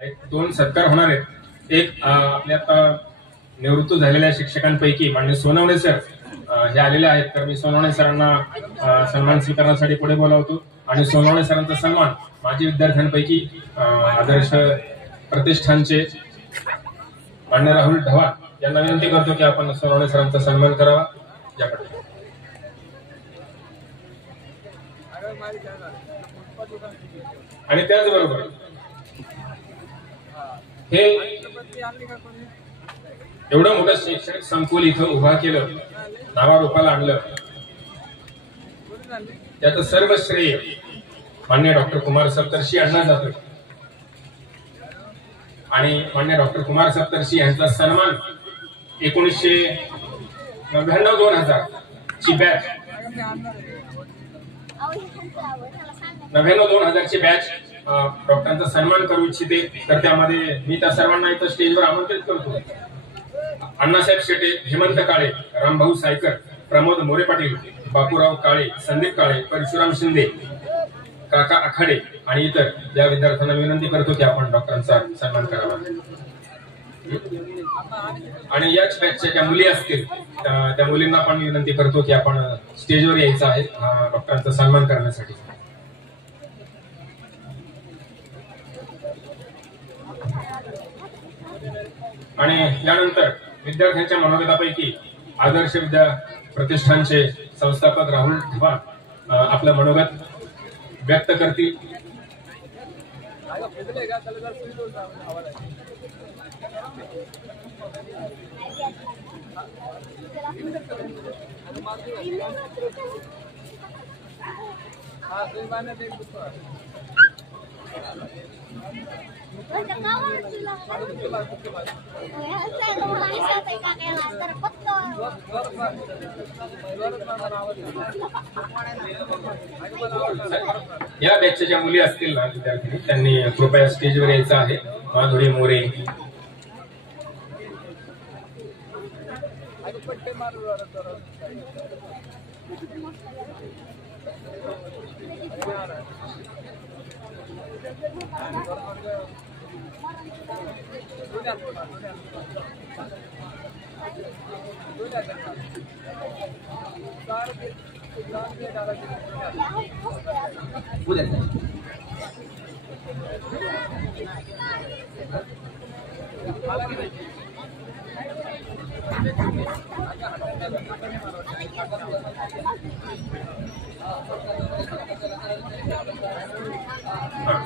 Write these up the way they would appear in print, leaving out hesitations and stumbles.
दोन सत्कार होणार आहेत। एक आपल्या आता निवृत्त झालेल्या शिक्षकांपैकी मान्य सोनवणे सर हे आलेले आहेत, तर मी सोनवणे सरांना सन्मान स्वीकारण्यासाठी पुढे बोलावतो आणि सोनवणे सरांचा सन्मान माजी विद्यार्थ्यांपैकी आदर्श प्रतिष्ठानचे मान्य राहुल ढवाण यांना विनंती करतो की आपण सोनवणे सरांचा सन्मान करावा। याकडे आणि त्याचबरोबर हे एवढं मोठं शैक्षणिक संकुल इथं उभा केलं, नावारूपाला आणलं, त्याचं सर्व श्रेय मान्य डॉक्टर कुमार सप्तर्षी यांना जातं आणि मान्य डॉक्टर कुमार सप्तर्षी यांचा सन्मान 1999-2000 ची बॅच 99-2000 ची बॅच डॉक्टरांचा सन्मान करू इच्छिते, तर त्यामध्ये मी त्या सर्वांना इथं स्टेजवर आमंत्रित करतो। अण्णासाहेब शेटे, हेमंत काळे, रामभाऊ सायकर, प्रमोद मोरे पाटील, बापूराव काळे, संदीप काळे, परशुराम शिंदे, काका आखाडे आणि इतर या विद्यार्थ्यांना विनंती करतो की आपण डॉक्टरांचा सन्मान करावा। आणि याच बॅचच्या ज्या मुली असतील त्या मुलींना पण विनंती करतो की आपण स्टेजवर यायचं आहे डॉक्टरांचा सन्मान करण्यासाठी। आणि यानंतर विद्यार्थ्यांच्या मनोगतापैकी आदर्श विद्या प्रतिष्ठानचे संस्थापक राहुल ढवाण आपलं मनोगत व्यक्त करतील। या बॅचच्या ज्या मुली असतील ना विद्यार्थी, त्यांनी कृपया स्टेजवर यायचं आहे। माधुरी मोरे,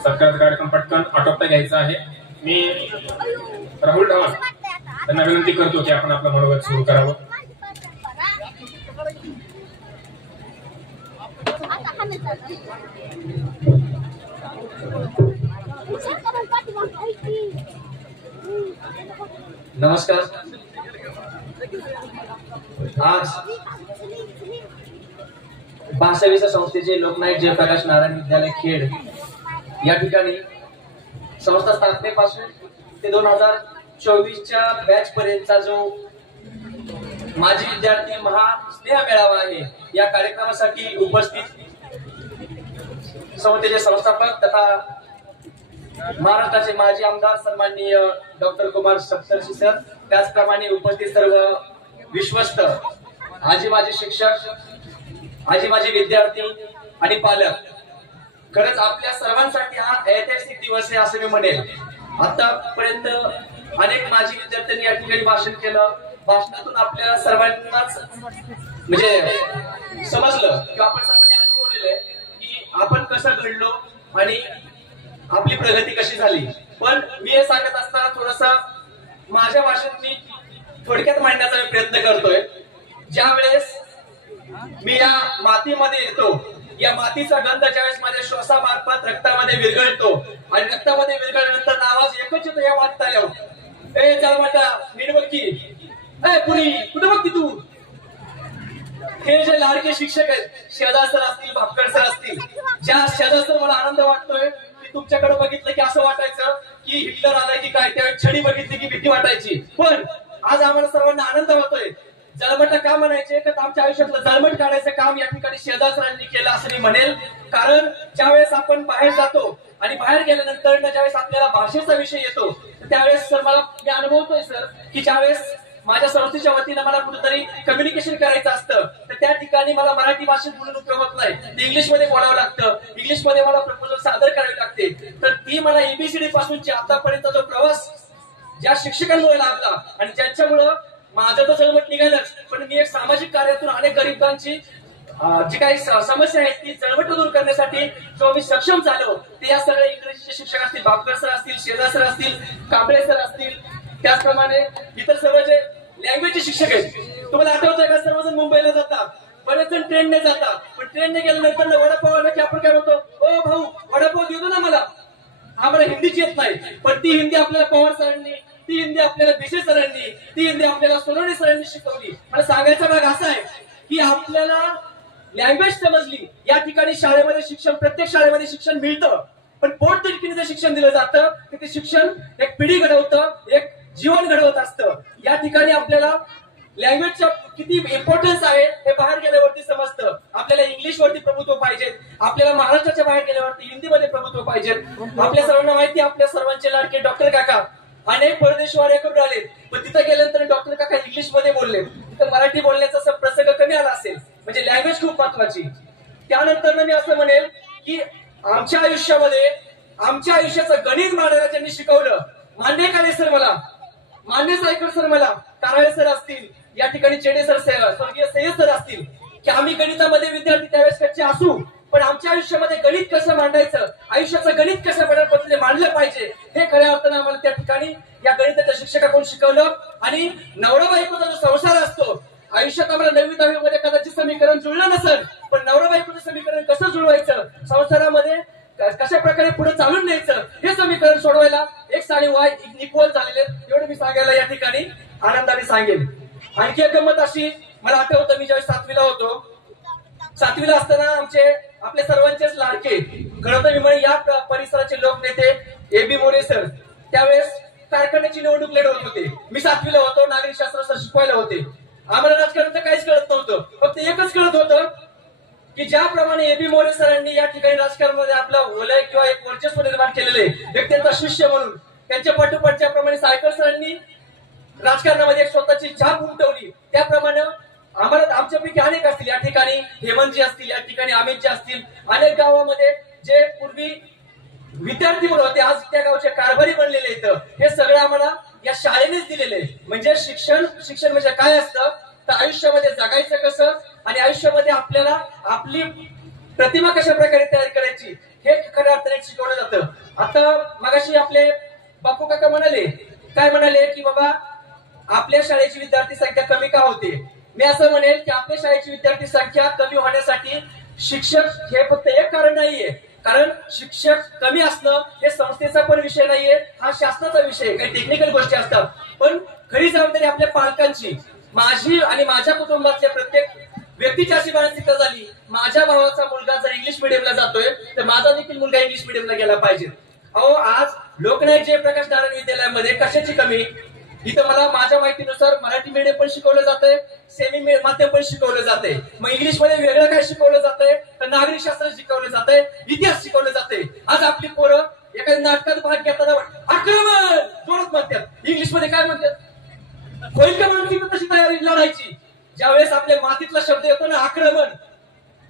सत्कार कार्यक्रम पटकन आटोपता घ्यायचा आहे। मी राहुल ढवाण त्यांना विनंती करतो की आपण आपलं मनोगत सुरू करावं। नमस्कार। आज भाषाविषय संस्थेचे लोकनायक जयप्रकाश नारायण विद्यालय खेड या ठिकाणी संस्था स्थापनेपासून ते 2024च्या बॅच पर्यंतचा जो माजी विद्यार्थी महास्नेह मेळावा आहे, या कार्यक्रमासाठी उपस्थित संस्थेचे संस्थापक तथा महाराष्ट्राचे माजी आमदार सन्माननीय डॉक्टर कुमार सप्तर्षी सर, त्याचप्रमाणे उपस्थित सर्व विश्वस्त, आजी माजी शिक्षक, आजी माजी विद्यार्थी आणि पालक, खरंच आपल्या सर्वांसाठी हा ऐतिहासिक दिवस आहे असं मी म्हणेल। आतापर्यंत अनेक माजी विद्यार्थ्यांनी या ठिकाणी भाषण केलं, भाषणातून आपल्या सर्वांनाच म्हणजे समजलं किंवा आपण सर्वांनी अनुभवलेलं आहे की आपण कसं घडलो आणि आपली प्रगती कशी झाली। पण मी हे सांगत असताना थोडस माझ्या भाषेत मी थोडक्यात मांडण्याचा प्रयत्न करतोय। ज्या वेळेस मी या मातीमध्ये येतो, या मातीचा गंध ज्यावेळेस माझ्या श्वासामार्फत रक्तामध्ये विरघळतो आणि रक्तामध्ये विरघळल्यानंतर आवाज एकच येतो या मातीत आल्यावर, ए जळमटा नीट बघ की, ए पुरी कुठे बघती तू। हे जे लाडके शिक्षक आहेत, शेजार सर असतील, भापकर सर असतील, ज्या शेजार सर मला आनंद वाटतोय की तुमच्याकडे बघितलं की असं वाटायचं की हिटलर आलाय की काय, त्यावेळी छडी बघितली की भीती वाटायची, पण आज आम्हाला सर्वांना आनंद होतोय। जळमट का म्हणायचे तर आमच्या आयुष्यातलं जळमट काढायचं काम या ठिकाणी शेजार सरांनी केलं असं मी म्हणेल। कारण ज्यावेळेस आपण बाहेर जातो आणि बाहेर गेल्यानंतर ज्यावेळेस आपल्याला भाषेचा विषय येतो त्यावेळेस सर मला मी अनुभवतोय सर की ज्यावेळेस माझ्या संस्थेच्या वतीनं मला कुठेतरी कम्युनिकेशन करायचं असतं तर त्या ठिकाणी मला मराठी भाषेत बोलून उपयोग होत नाही, ते इंग्लिशमध्ये बोलावं लागतं, इंग्लिशमध्ये मला प्रपोजल सादर करावे लागते. तर ती मला एबीसीडी पासूनची आतापर्यंत जो प्रवास ज्या शिक्षकांमुळे लाभला आणि ज्यांच्यामुळं माझं तर जळमट निघालंच, पण मी एक सामाजिक कार्यातून अनेक गरिबांची जी काही समस्या आहेत ती जळमट दूर करण्यासाठी जो मी सक्षम झालो ते या सगळ्या इंग्रजीचे शिक्षक असतील, बापकर सर असतील, शेजार सर असतील, कांबळे सर असतील, त्याचप्रमाणे इतर सर्व जे लँग्वेजचे शिक्षक आहेत. तुम्हाला आठवतंय का सर्वजण मुंबईला जातात, बरेच जण ट्रेनने जातात, पण ट्रेनने गेल्यानंतर वडापाव आला की आपण काय म्हणतो, ओ भाऊ वडापाव देऊ ना मला, आम्हाला हिंदीच येत नाही. पण ती हिंदी आपल्याला पवार सरांनी, ती हिंदी आपल्याला भिसे सरांनी, ती हिंदी आपल्याला सोनवणे सरांनी शिकवली. मला सांगायचा भाग असा आहे की आपल्याला लँग्वेज समजली. या ठिकाणी शाळेमध्ये शिक्षण, प्रत्येक शाळेमध्ये शिक्षण मिळतं, पण पोट तिडकीने जे शिक्षण दिलं जातं ते शिक्षण एक पिढी घडवतं, एक जीवन घडवत असतं. या ठिकाणी आपल्याला लँग्वेजचं किती इम्पॉर्टन्स आहे हे बाहेर गेल्यावरती समजतं. आपल्याला इंग्लिशवरती प्रभुत्व पाहिजे, आपल्याला महाराष्ट्राच्या बाहेर गेल्यावरती हिंदीमध्ये प्रभुत्व पाहिजे. आपल्या सर्वांना माहिती, आपल्या सर्वांचे लाडके डॉक्टर काका अनेक परदेशवारे करून आले, पण तिथं गेल्यानंतर डॉक्टर काका इंग्लिशमध्ये बोलले, तिथं मराठी बोलण्याचा प्रसंग कमी आला असेल. म्हणजे लँग्वेज खूप महत्वाची. त्यानंतर मी असं म्हणेल की आमच्या आयुष्यामध्ये आमच्या आयुष्याचं गणित मांडायला ज्यांनी शिकवलं, मान्य काळे सर मला, मान्य सायकर सर मला, ताराळे सर असतील, या ठिकाणी चेडे सर, स्वर्गीय सय्यद सर असतील, की आम्ही गणितामध्ये विद्यार्थी त्यावेळेस कच्चे असू, पण आमच्या आयुष्यामध्ये गणित कसं मांडायचं, आयुष्याचं गणित कसं पद्धतीने मांडलं पाहिजे हे खऱ्या अर्थानं आम्हाला त्या ठिकाणी या गणिताच्या शिक्षकाकडून शिकवलं. आणि नवरा बायकोचा जो संसार असतो, आयुष्यात आम्हाला 9वी 10वी मध्ये कदाचित समीकरण जुळलं नसेल, पण नवरा बायकोचं समीकरण कसं जुळवायचं, संसारामध्ये कशा प्रकारे पुढे चालून न्यायचं हे समीकरण सोडवायला एक्स आणि वाय इक्वल झालेले, एवढं मी सांगायला या ठिकाणी आनंदाने सांगेल. आणखी एक गंमत अशी, मला आठवतं मी ज्यावेळेस 7वीला होतो, 7वीला असताना आपल्या सर्वांचेच लाडके, खरं तर मी या परिसराचे लोकनेते एबी मोरे सर त्यावेळेस कारखान्याची निवडणूक लढवत होते. मी 7वीला होतो, नागरिक शास्त्र सर शिकवायला होते. आम्हाला राजकारणाचं काहीच कळत नव्हतं, फक्त एकच कळत होतं की ज्याप्रमाणे एबी मोरे सरांनी या ठिकाणी राजकारणामध्ये आपला वलय किंवा एक वर्चस्व निर्माण केलेले, एक त्यांचा शिष्य म्हणून त्यांच्या पाठोपाठ ज्याप्रमाणे सायकर सरांनी राजकारणामध्ये एक स्वतःची छाप उमटवली, त्याप्रमाणे आम्हाला आमच्यापैकी अनेक असतील, या ठिकाणी हेमंतजी असतील, या ठिकाणी अमितजी असतील, अनेक गावामध्ये जे पूर्वी विद्यार्थी म्हणून होते आज त्या गावचे कारभारी बनलेले आहेत. हे सगळं आम्हाला या शाळेनेच दिलेले. म्हणजे शिक्षण म्हणजे काय असतं, तर आयुष्यामध्ये जगायचं कसं आणि आयुष्यामध्ये आपल्याला आपली प्रतिमा कशा प्रकारे तयार करायची हे खऱ्या अर्थाने शिकवलं जातं. आता मगाशी आपले बापू काका म्हणाले, काय म्हणाले की बाबा आपल्या शाळेची विद्यार्थी संख्या कमी का होते. मी असं म्हणेल की आपल्या शाळेची विद्यार्थी संख्या कमी होण्यासाठी शिक्षक हे फक्त एक कारण नाहीये, कारण शिक्षक कमी असणं हे संस्थेचा पण विषय नाहीये, हा शासनाचा विषय. काही टेक्निकल गोष्टी असतात, पण खरी जबाबदारी आपल्या पालकांची. माझी आणि माझ्या कुटुंबातल्या प्रत्येक व्यक्तीची अशी मानसिकता झाली, माझ्या भावाचा मुलगा जर इंग्लिश मिडियमला जातोय तर माझा देखील मुलगा इंग्लिश मिडियमला गेला पाहिजे. अहो आज लोकनायक जयप्रकाश नारायण विद्यालयामध्ये कशाची कमी, इथं मला माझ्या माहितीनुसार मराठी मीडियम पण शिकवलं जातंय, सेमी माध्यम पण शिकवलं जातंय. मग इंग्लिश मध्ये वेगळं काय शिकवलं जातंय, तर नागरिक शास्त्र शिकवलं जातंय, इतिहास शिकवलं जातंय. आज आपली पोरं एखाद्या नाटकात भाग घेताना आक्रमण जोरात म्हणतात, इंग्लिश मध्ये काय म्हणतात, होईल का मानसिकता तशी तयारी लढायची. ज्यावेळेस आपल्या मातीतला शब्द येतो ना आक्रमण,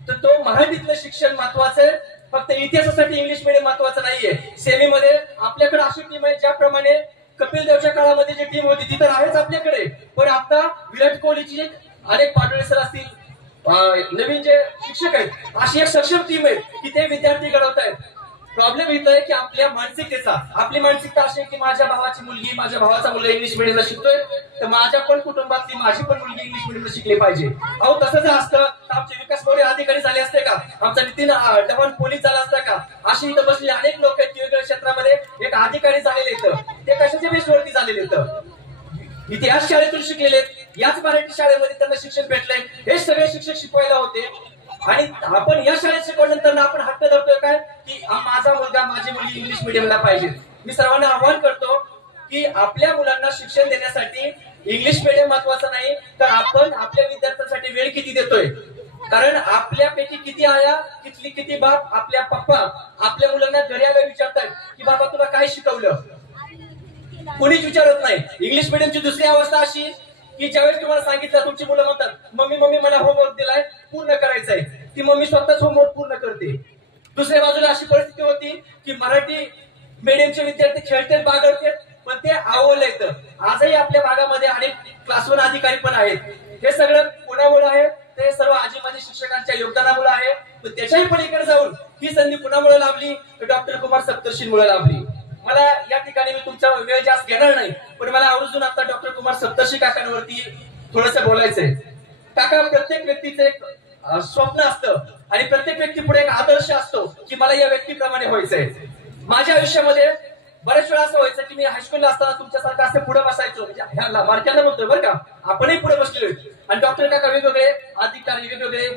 तर तो मराठीतलं शिक्षण महत्वाचं आहे, फक्त इतिहासासाठी इंग्लिश मीडियम महत्वाचं नाहीये. सेमी मध्ये आपल्याकडे अशी टीम आहे, ज्याप्रमाणे कपिल देवच्या काळामध्ये जी टीम होती ती तर आहेच आपल्याकडे, पण आता विराट कोहलीची अनेक पाटोळे सर असतील, नवीन जे शिक्षक आहेत, अशी एक सक्षम टीम आहे की ते विद्यार्थी घडवत आहेत. प्रॉब्लेम इथं आहे की आपल्या मानसिकतेचा, आपली मानसिकता अशी की माझ्या भावाची मुलगी, माझ्या भावाचा मुलगा इंग्लिश मिडियमला शिकतोय, तर माझ्या पण कुटुंबातली माझी पण मुलगी इंग्लिश मिडियमला शिकली पाहिजे. अहो तसं जर असतं तर आमचे विकास मोरे अधिकारी झाले असते का, आमचा नितीन डव्हाण पोलीस झाला असता का. अशी इथं बसलेले अनेक लोक आहेत वेगवेगळ्या क्षेत्रामध्ये एक अधिकारी झालेले आहेत, ते कशाच्या बेसवरती झालेले आहेत, इतिहास शाळेतून शिकलेले आहेत, याच मराठी शाळेमध्ये त्यांना शिक्षण भेटलंय. हे सगळे शिक्षक शिकवायला होते आणि आपण या शाळेत शिकवल्यानंतर आपण हट्ट धरतोय काय की माझा मुलगा माझी मुलगी इंग्लिश मिडियमला पाहिजे. मी सर्वांना आवाहन करतो की आपल्या मुलांना शिक्षण देण्यासाठी इंग्लिश मिडियम महत्वाचं नाही, तर आपण आपल्या विद्यार्थ्यांसाठी वेळ किती देतोय कारण आपल्यापैकी किती आया किती बाप आपल्या पप्पा आपल्या मुलांना घरी आल्या विचारतात की बाबा तुला काय शिकवलं, कोणीच विचारत नाही. इंग्लिश मिडियमची दुसरी अवस्था अशी की ज्यावेळेस तुम्हाला सांगितलं तुमची मुलं म्हणतात मम्मी मम्मी मला होमवर्क दिलाय पूर्ण करायचंय, ती मम्मी स्वतःच होमवर्क पूर्ण करते. दुसऱ्या बाजूला अशी परिस्थिती होती की मराठी मीडियमचे विद्यार्थी खेळते बागडते पण ते आवडलं येतं. आजही आपल्या भागामध्ये अनेक क्लास 1 अधिकारी पण आहेत. हे सगळं कोणामुळे आहे, ते सर्व आजीमाजी शिक्षकांच्या योगदानामुळे आहे. पण त्याच्याही पलीकडे जाऊन ही संधी कुणामुळे लाभली, डॉक्टर कुमार सप्तर्षींमुळे लाभली. मला या ठिकाणी मी तुमचा वेळ जास्त घेणार नाही, पण मला आवर्जून आता डॉक्टर कुमार सप्तर्षी काकांवरती थोडंसं बोलायचंय. काका, प्रत्येक व्यक्तीचं एक स्वप्न असतं आणि प्रत्येक व्यक्ती पुढे एक आदर्श असतो की मला या व्यक्तीप्रमाणे व्हायचंय. माझ्या आयुष्यामध्ये बरेच वेळा असं व्हायचं की मी हायस्कूलला असताना तुमच्यासारखं असं पुढे बसायचो, म्हणजे ह्या मार्क्यांना म्हणतोय बरं का, आपणही पुढे बसलेलो आणि डॉक्टर काका वेगवेगळे अधिकारी वेगवेगळे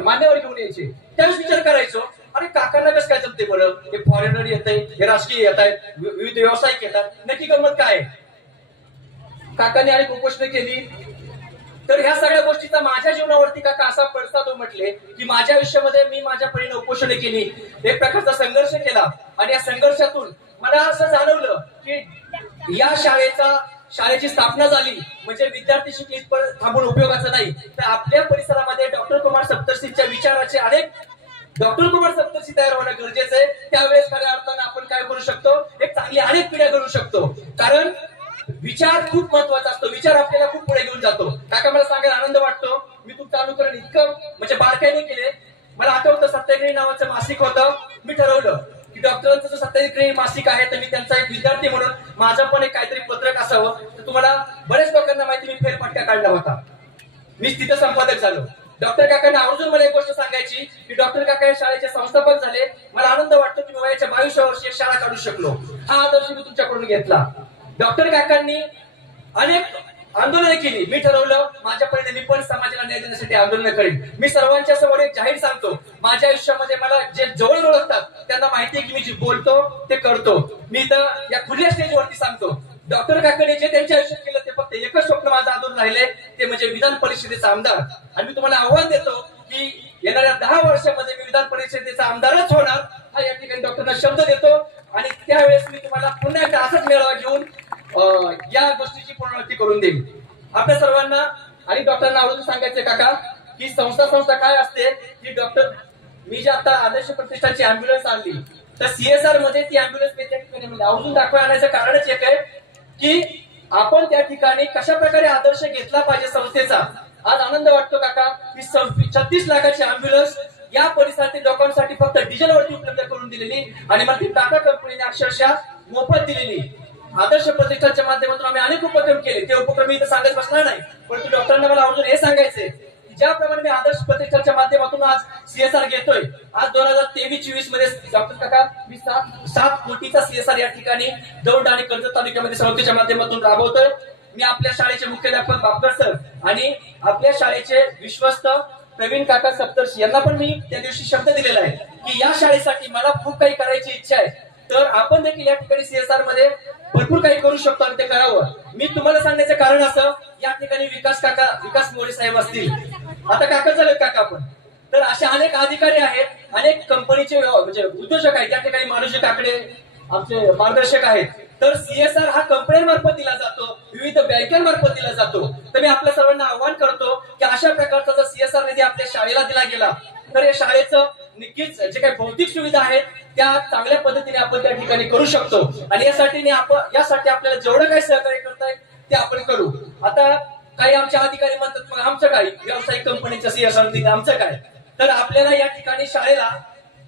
मान्यवर घेऊन यायचे. त्यावेळेस विचार करायचो अरे काकांना कसं काय जमते बरं, हे फॉरेनर येत आहे, हे राजकीय येत आहेत, विविध व्यावसायिक येतात, नक्की गंमत काय. काकांनी आणि उपोषण केली. तर ह्या सगळ्या गोष्टीचा माझ्या जीवनावरती काका असा पडसाद उमटले की माझ्या आयुष्यामध्ये मी माझ्या परीने उपोषणे केली, एक प्रकारचा संघर्ष केला आणि या संघर्षातून मला असं जाणवलं की या शाळेची स्थापना झाली म्हणजे विद्यार्थी शिकली पण थांबून उपयोगाचं नाही. तर आपल्या परिसरामध्ये डॉक्टर कुमार सप्तर्षींच्या विचाराचे अनेक डॉक्टर कुमार सप्तर्षी तयार होणं गरजेचं आहे. त्यावेळेस खऱ्या अर्थानं आपण काय करू शकतो, एक चांगली अनेक पिढ्या करू शकतो. कारण विचार खूप महत्वाचा असतो, विचार आपल्याला खूप पुढे घेऊन जातो. काका, मला सांगायला आनंद वाटतो मी तुमचं अनुकरण इतकं म्हणजे बारकाईने केले. मला आठवतं सत्याग्रही नावाचं मासिक होतं. मी ठरवलं की डॉक्टरांचं जो सत्याग्रही मासिक आहे तर मी त्यांचा एक विद्यार्थी म्हणून माझं पण एक काहीतरी पत्रक असावं. तर तुम्हाला बऱ्याच लोकांना माहिती मी फेरफटका काढला होता, मी तिथं संपादक झालो. डॉक्टर काकांना आवर्जून मला एक गोष्ट सांगायची की डॉक्टर काका या शाळेचे संस्थापक झाले. मला आनंद वाटतो की मी वयाच्या 22व्या वर्षी एक शाळा काढू शकलो. हा आदर्श मी तुमच्याकडून घेतला. डॉक्टर काकांनी अनेक आंदोलनं केली. मी ठरवलं माझ्या परीने मी पण समाजाला न्याय देण्यासाठी आंदोलन करेन. मी सर्वांच्या समोर एक जाहीर सांगतो, माझ्या आयुष्यामध्ये मला जे जवळ ओळखतात त्यांना माहिती आहे की मी जे बोलतो ते करतो. मी तर या खुल्या स्टेजवरती सांगतो, डॉक्टर काकांनी जे त्यांच्या आयुष्यात केलं ते फक्त एकच स्वप्न माझं अजून राहिले, ते म्हणजे विधान परिषदेचा आमदार. आणि मी तुम्हाला आव्हान देतो की येणाऱ्या 10 वर्षामध्ये मी विधान परिषदेचा आमदारच होणार, हा या ठिकाणी डॉक्टरना शब्द देतो. आणि त्यावेळेस मी तुम्हाला पुन्हा एकदा असाच मेळावा घेऊन या गोष्टीची पुनरावृत्ती करून देईल. आपल्या सर्वांना आणि डॉक्टरांना आवडून सांगायचे काका की संस्था काय असते की डॉक्टर मी जे आता आदर्श प्रतिष्ठानची अँब्युलन्स आणली तर सीएसआर मध्ये ती अँब्युलन्स आवडून दाखवण्याचं कारणच एक आहे की आपण त्या ठिकाणी कशा प्रकारे आदर्श घेतला पाहिजे संस्थेचा. आज आनंद वाटतो काका की 36 लाखाची अँब्युलन्स या परिसरातील लोकांसाठी फक्त डिझेलवरती उपलब्ध करून दिलेली आणि मला ती टाटा कंपनीने अक्षरशः मोफत दिलेली. आदर्श प्रतिष्ठानच्या माध्यमातून आम्ही अनेक उपक्रम केले, ते उपक्रम मी इथं सांगत बसणार नाही, परंतु डॉक्टरांना मला अजून हे सांगायचंय की ज्याप्रमाणे मी आदर्श प्रतिष्ठानच्या माध्यमातून आज सीएसआर घेतोय, आज 2023-24 मध्ये डॉक्टर काका मी 7 कोटीचा सीएसआर या ठिकाणी दौंड आणि कर्जत तालुक्यामध्ये संस्थेच्या माध्यमातून राबवतोय. मी आपल्या शाळेचे मुख्याध्यापक बापकर सर आणि आपल्या शाळेचे विश्वस्त प्रवीण काका सप्तर्षी यांना पण मी त्या दिवशी शब्द दिलेला आहे की या शाळेसाठी मला खूप काही करायची इच्छा आहे, तर आपण देखील या ठिकाणी सीएसआर मध्ये भरपूर काही करू शकतो आणि ते करावं. मी तुम्हाला सांगण्याचं कारण असं, या ठिकाणी विकास मोरे साहेब असतील, आता काका झाले काका आपण, तर असे अनेक अधिकारी आहेत, अनेक कंपनीचे म्हणजे उद्योजक आहेत, या ठिकाणी मानुजी काकडे आमचे मार्गदर्शक आहेत. तर सीएसआर हा कंपन्यांमार्फत दिला जातो, विविध बँकांमार्फत दिला जातो. तर मी आपल्या सर्वांना आवाहन करतो की अशा प्रकारचा जर सीएसआर निधी आपल्या शाळेला दिला गेला तर या शाळेचं नक्कीच जे काही भौतिक सुविधा आहेत त्या चांगल्या पद्धतीने आपण त्या ठिकाणी करू शकतो आणि यासाठी आपल्याला जेवढं काही सहकार्य करता येईल ते आपण करू. आता काही आमचे अधिकारी म्हणतात मग आमचं काय, व्यावसायिक कंपनीचं सीएसआर निधी आमचं काय, तर आपल्याला या ठिकाणी शाळेला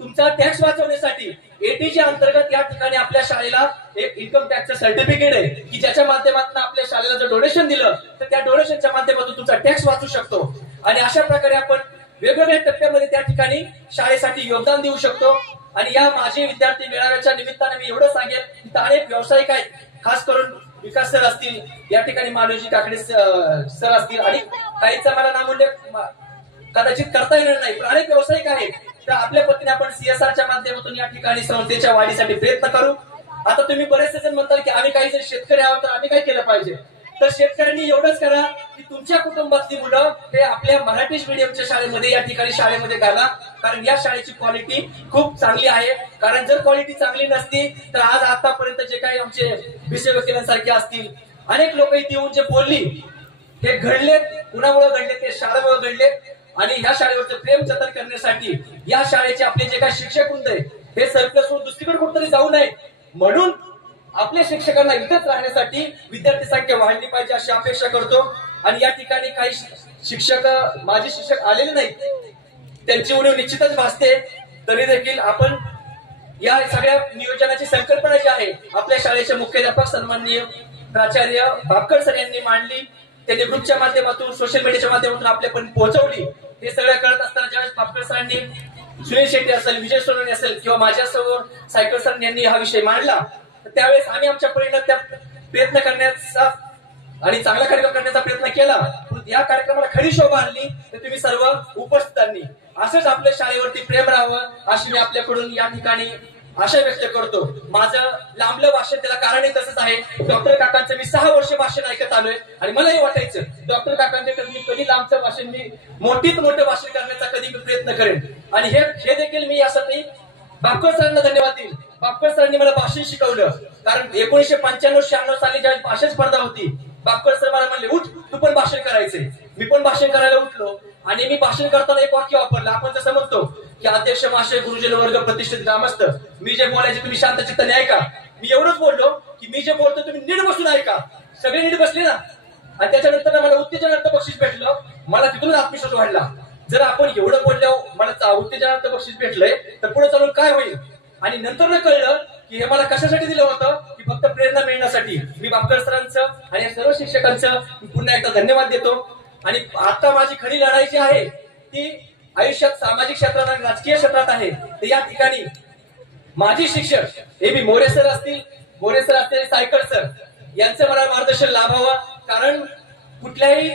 तुमचा टॅक्स वाचवण्यासाठी एटीजी अंतर्गत या ठिकाणी आपल्या शाळेला एक इन्कम टॅक्सचं सर्टिफिकेट आहे की ज्याच्या माध्यमातून आपल्या शाळेला जर डोनेशन दिलं तर त्या डोनेशनच्या माध्यमातून तुमचा टॅक्स वाचू शकतो आणि अशा प्रकारे आपण वेगवेगळ्या टप्प्यामध्ये त्या ठिकाणी शाळेसाठी योगदान देऊ शकतो. आणि या माझे विद्यार्थी मेळाव्याच्या निमित्ताने मी एवढं सांगेन की अनेक व्यावसायिक आहेत, खास करून विकास सर असतील, या ठिकाणी मानुजी काकडे सर असतील आणि काहीचा मला नामोल्लेख कदाचित करता येणार नाही, पण अनेक व्यावसायिक आहेत. तर आपल्या पद्धतीने आपण सीएसआरच्या माध्यमातून या ठिकाणी संस्थेच्या वाढीसाठी प्रयत्न करू. आता तुम्ही बरेचसे जण म्हणताल की आम्ही काही जर शेतकरी आहोत तर आम्ही काय केलं पाहिजे, तर शेतकऱ्यांनी एवढंच करा की तुमच्या कुटुंबातली मुलं हे आपल्या मराठी मीडियमच्या शाळेमध्ये या ठिकाणी शाळेमध्ये घाला, कारण या शाळेची क्वालिटी खूप चांगली आहे. कारण जर क्वालिटी चांगली नसती तर आज आतापर्यंत जे काही आमचे विषय वकिलांसारखे असतील अनेक लोक इथे येऊन जे बोलली हे घडलेत, कुणामुळे घडले ते शाळेमुळे घडलेत. आणि ह्या शाळेवरचं प्रेम जतन करण्यासाठी या शाळेचे आपले जे काही शिक्षक वृंद आहे हे सरप्लस होऊन दुसरीकडे कुठेतरी जाऊ नये म्हणून आपल्या शिक्षकांना इथेच राहण्यासाठी विद्यार्थी संख्या वाढली पाहिजे अशी अपेक्षा करतो. आणि या ठिकाणी काही शिक्षक माजी शिक्षक आलेले नाहीत, त्यांची उणीव निश्चितच भासते. तरी देखील आपण या सगळ्या नियोजनाची संकल्पना जी आहे आपल्या शाळेचे मुख्याध्यापक सन्माननीय प्राचार्य भापकर सर यांनी मांडली, त्यांनी ग्रुपच्या माध्यमातून सोशल मीडियाच्या माध्यमातून आपल्यापर्यंत पोहोचवली. हे सगळं करत असताना ज्यावेळेस भापकर सरांनी सुनील शेट्टी असेल, विजय सोनवणे असेल किंवा माझ्यासमोर सायकल सर यांनी हा विषय मांडला, त्यावेळेस आम्ही आमच्या परीने त्या प्रयत्न करण्याचा आणि चांगला कार्यक्रम करण्याचा प्रयत्न केला. या कार्यक्रमाला खरी शोभा आणली तर तुम्ही सर्व उपस्थितांनी. असंच आपल्या शाळेवरती प्रेम राहावं अशी मी आपल्याकडून या ठिकाणी आशा व्यक्त करतो. माझं लांबलं भाषण त्याला कारणही तसंच आहे. डॉक्टर काकांचं मी 6 वर्ष भाषण ऐकत आलोय आणि मलाही वाटायचं डॉक्टर काकांच्या मी कधी लांबचं भाषण, मी मोठीत मोठं भाषण करण्याचा कधी मी प्रयत्न करेन. आणि हे देखील मी यासाठी भापकर सरांना धन्यवाद देईल. भापकर सरांनी मला भाषण शिकवलं, कारण 1995-96 साली ज्यावेळी भाषण स्पर्धा होती भापकर सर मला म्हणले उठ तू पण भाषण करायचंय. मी पण भाषण करायला उठलो आणि मी भाषण करताना एक वाक्य वापरलं. आपण जसं म्हणतो की अध्यक्ष महाशय गुरुजन वर्ग प्रतिष्ठित ग्रामस्थ, मी जे बोलायचे तुम्ही शांत चित्ताने ऐका. मी एवढंच बोललो की मी जे बोलतो तुम्ही नीट बसून ऐका. सगळे नीट बसले ना, आणि त्याच्यानंतर मला उत्तेजनार्थ बक्षीस भेटलं. मला तिथूनच आत्मविश्वास वाढला. जर आपण एवढं बोलल्यावर मला उत्तेजनार्थ बक्षीस भेटलंय तर पुढे चालून काय होईल. आणि नंतर कळलं की हे मला कशासाठी दिलं होतं की फक्त प्रेरणा मिळण्यासाठी. मी भापकर सरांचं आणि या सर्व शिक्षकांचं पुन्हा एकदा धन्यवाद देतो. आणि आता माझी खरी लढाई जी आहे ती आयुष्यात सामाजिक क्षेत्रात आणि राजकीय क्षेत्रात आहे. तर या ठिकाणी माजी शिक्षक हे बी मोरे सर असतील, सायकल सर यांचं मला मार्गदर्शन लाभावं. कारण कुठल्याही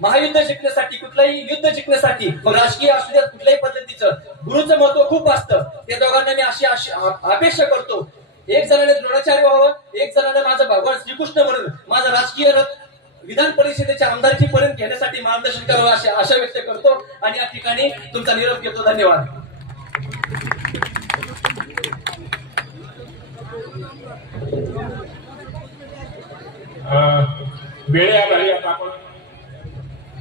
महायुद्ध जिंकण्यासाठी, कुठलंही युद्ध जिंकण्यासाठी, मग राजकीय असू द्या कुठल्याही पद्धतीचं गुरुचं महत्व खूप असतं. त्या दोघांना मी अशी अपेक्षा करतो, एक जणाने द्रोणाचार्य व्हावं, एक जणाने माझं भगवान श्रीकृष्ण म्हणून माझा राजकीय रथ विधान परिषदेच्या आमदारकी पर्यंत घेण्यासाठी मार्गदर्शन करावं अशी आशा व्यक्त करतो. आणि या ठिकाणी तुमचा निरोप घेतो. धन्यवाद. वेळेअभावी आता आपण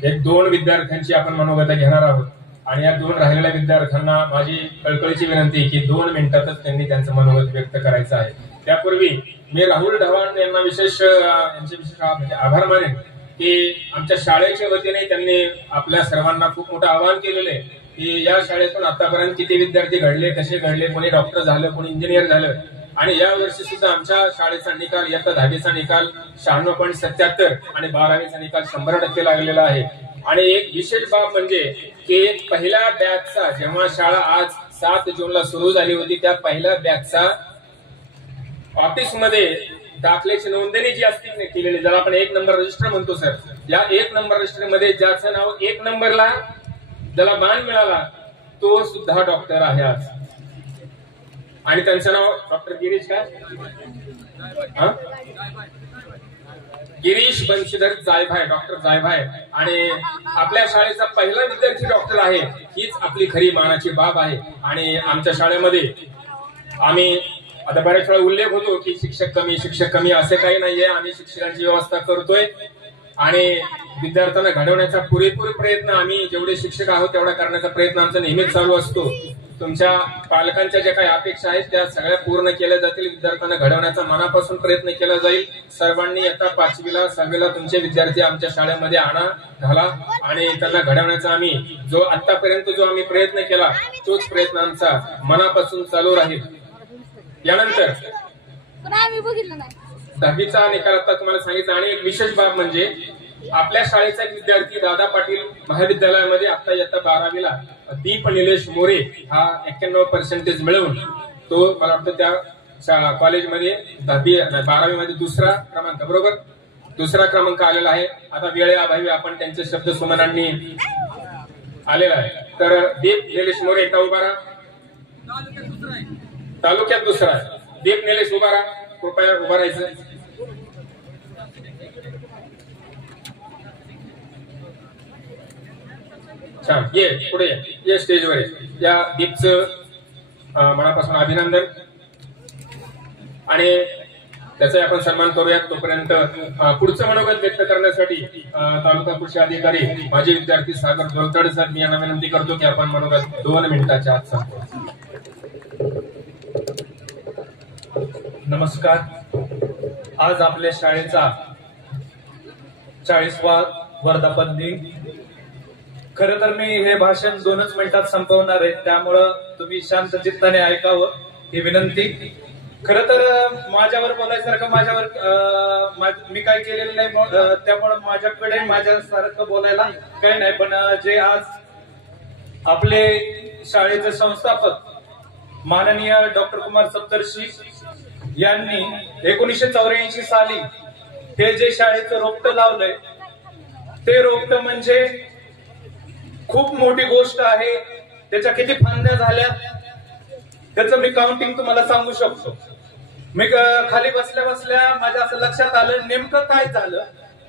1-2 विद्यार्थ्यांची आपण मनोगत घेणार आहोत. आणि या 2 राहिलेल्या विद्यार्थ्यांना माझी कळकळीची विनंती की 2 मिनिटातच त्यांनी त्यांचं मनोगत व्यक्त करायचं आहे. त्यापूर्वी मी राहुल ढवाण यांना विशेष म्हणजे आभार मानेन की आमच्या शाळेच्या वतीने त्यांनी आपल्या सर्वांना खूप मोठं आवाहन केलेलं आहे की या शाळेतून आतापर्यंत किती विद्यार्थी घडले, कसे घडले, कोणी डॉक्टर झालं, कोणी इंजिनियर झालं. आणि या वर्षी सुद्धा आमच्या शाळेचा निकाल, इयत्ता 10वीचा निकाल 96.77 आणि 12वीचा निकाल 100% लागलेला आहे. आणि एक विशेष बाब म्हणजे की पहिल्या बॅचचा, जेव्हा शाळा आज 7 जूनला सुरू झाली होती, त्या पहिल्या बॅचचा ऑफिसमध्ये दाखल्याची नोंदणी जी असते केलेली, ज्याला आपण 1 नंबर रजिस्टर म्हणतो सर, या 1 नंबर रजिस्टर मध्ये ज्याचं नाव 1 नंबरला ज्याला मान मिळाला तो सुद्धा डॉक्टर आहे आज. आणि त्यांचं नाव डॉक्टर गिरीश काय, गिरीश बंशीधर जायभाय, डॉक्टर जायभाय. आणि आपल्या शाळेचा पहिला विद्यार्थी डॉक्टर आहे, हीच आपली खरी मानाची बाब आहे. आणि आमच्या शाळेमध्ये आम्ही आता बऱ्याच वेळा उल्लेख होतो की शिक्षक कमी असे काही नाहीये. आम्ही शिक्षकांची व्यवस्था करतोय आणि विद्यार्थ्यांना घडवण्याचा पुरेपूर प्रयत्न, आम्ही जेवढे शिक्षक आहोत तेवढा करण्याचा प्रयत्न आमचा नेहमीच चालू असतो. तुमच्या पालकांच्या ज्या काही अपेक्षा आहेत त्या सगळ्या पूर्ण केल्या जातील. विद्यार्थ्यांना घडवण्याचा मनापासून प्रयत्न केला जाईल. सर्वांनी आता 5वीला 6वीला तुमचे विद्यार्थी आमच्या शाळेमध्ये आणा, घाला आणि त्यांना घडवण्याचा आम्ही जो आतापर्यंत जो आम्ही प्रयत्न केला तोच प्रयत्न आमचा मनापासून चालू राहील. यानंतर 10वीचा निकाल आता तुम्हाला सांगितलं. आणि एक विशेष बाब म्हणजे आपल्या शाळेचा एक विद्यार्थी दादा पाटील महाविद्यालयामध्ये आता इयत्ता 12वीला दीप निलेश मोरे हा 91% मिळवून तो मला वाटतं त्या कॉलेजमध्ये 12वी मध्ये 2रा क्रमांक, बरोबर 2रा क्रमांक आलेला आहे. आता वेळेअभावी आपण त्यांचे शब्द सुमनांनी आलेला आहे. तर दीप निलेश मोरे एकदा उभा राहा. तालुक्यात 2रा दीप निलेश उभा राहा, कृपया उभा राहायचं. छान, ये पुढे ये स्टेजवर ये. या दीपचं मनापासून अभिनंदन आणि त्याचा आपण सन्मान करूयात. तोपर्यंत पुढचं मनोगत व्यक्त करण्यासाठी तालुका कृषी अधिकारी माजी विद्यार्थी सागर जोलतड सर, मी यांना विनंती करतो की आपण मनोगत 2 मिनिटाच्या आत संपवू. नमस्कार. आज आपल्या शाळेचा 40वा वर्धापन दिन. खरं तर मी हे भाषण 2च मिनिटात संपवणार आहे, त्यामुळं तुम्ही शांत चित्ताने ऐकावं ही विनंती. खरं तर माझ्यावर बोलायसारखं मी काय केलेलं नाही, त्यामुळे माझ्याकडे माझ्यासारखं बोलायला काही नाही. पण जे आज आपले शाळेचे संस्थापक माननीय डॉक्टर कुमार सप्तर्षी यांनी 1984 साली हे जे शाळेचं रोपटं लावलंय, ते रोपटं म्हणजे खूप मोठी गोष्ट आहे. त्याच्या किती फांद्या झाल्या त्याचं मी काउंटिंग तुम्हाला सांगू शकतो. मी खाली बसल्या बसल्या माझ्या असं लक्षात आलं नेमकं काय झालं,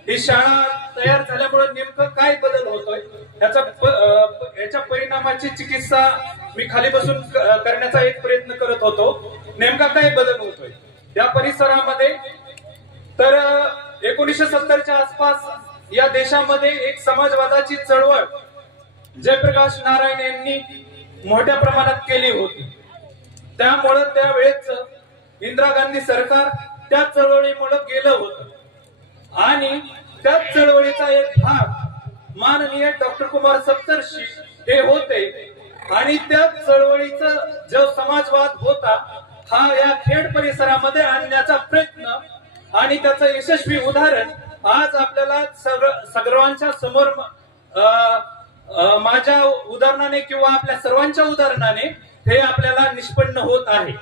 ही शाळा तयार झाल्यामुळे नेमकं काय बदल होतोय, याच्या परिणामाची चिकित्सा मी खाली बसून करण्याचा एक प्रयत्न करत होतो. नेमका काय बदल होतोय या परिसरामध्ये. तर 1970च्या आसपास या देशामध्ये एक समाजवादाची चळवळ जयप्रकाश नारायण यांनी मोठ्या प्रमाणात केली होती. त्यामुळं त्यावेळेस इंदिरा गांधी सरकार त्या चळवळीमुळे गेलं होतं आणि त्या चळवळीचा एक भाग माननीय डॉक्टर कुमार सप्तर्षी हे होते. आणि त्या चळवळीचा जो समाजवाद होता हा या खेड परिसरामध्ये आणण्याचा प्रयत्न आणि त्याचं यशस्वी उदाहरण आज आपल्याला सर्वांच्या समोर माझ्या उदाहरणाने किंवा आपल्या सर्वांच्या उदाहरणाने हे आपल्याला निष्पन्न होत आहे.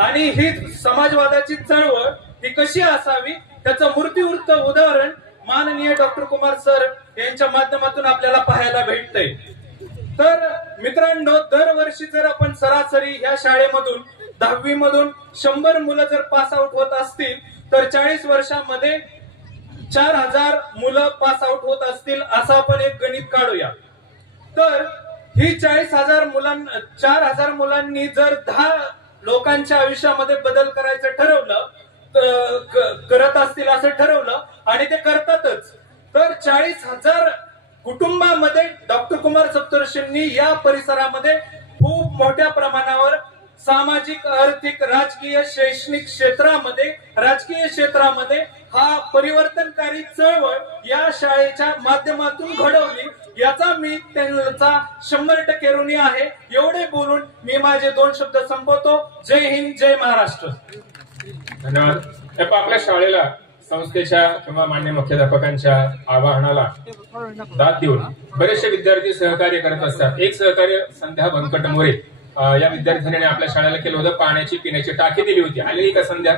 आणि ही समाजवादाची चळवळ ही कशी असावी त्याचं मूर्तिवृत्त उदाहरण माननीय डॉक्टर कुमार सर यांच्या माध्यमातून आपल्याला पाहायला भेटतंय. तर मित्रांनो, दरवर्षी जर आपण सरासरी ह्या शाळेमधून 10वी मधून 100 मुलं जर पास आउट होत असतील तर 40 वर्षांमध्ये 4000 मुलं पास आउट होत असतील असं आपण एक गणित काढूया. तर ही 4000 मुलांनी जर 10 लोकांच्या आयुष्यामध्ये बदल करायचं ठरवलं, करत असतील असं ठरवलं आणि ते करतातच, तर 40,000 कुटुंबामध्ये डॉक्टर कुमार सप्तर्षींनी या परिसरामध्ये खूप मोठ्या प्रमाणावर सामाजिक, आर्थिक, राजकीय, शैक्षणिक क्षेत्रामध्ये हा परिवर्तनकारी चळवळ या शाळेच्या माध्यमातून घडवली. याचा मी त्यांचा 100% ऋणी आहे. एवढे बोलून मी माझे 2 शब्द संपवतो. जय हिंद, जय महाराष्ट्र. धन्यवाद. आपल्या शाळेला संस्थेच्या किंवा मान्य मुख्याध्यापकांच्या आवाहनाला दाद देऊन बरेचसे विद्यार्थी सहकार्य करत असतात. एक सहकार्य संध्या बनकट मोरे या विद्यार्थ्यांनी आपल्या शाळेला केलं होतं. पाण्याची पिण्याची टाकी दिली होती. आलेली का संध्या?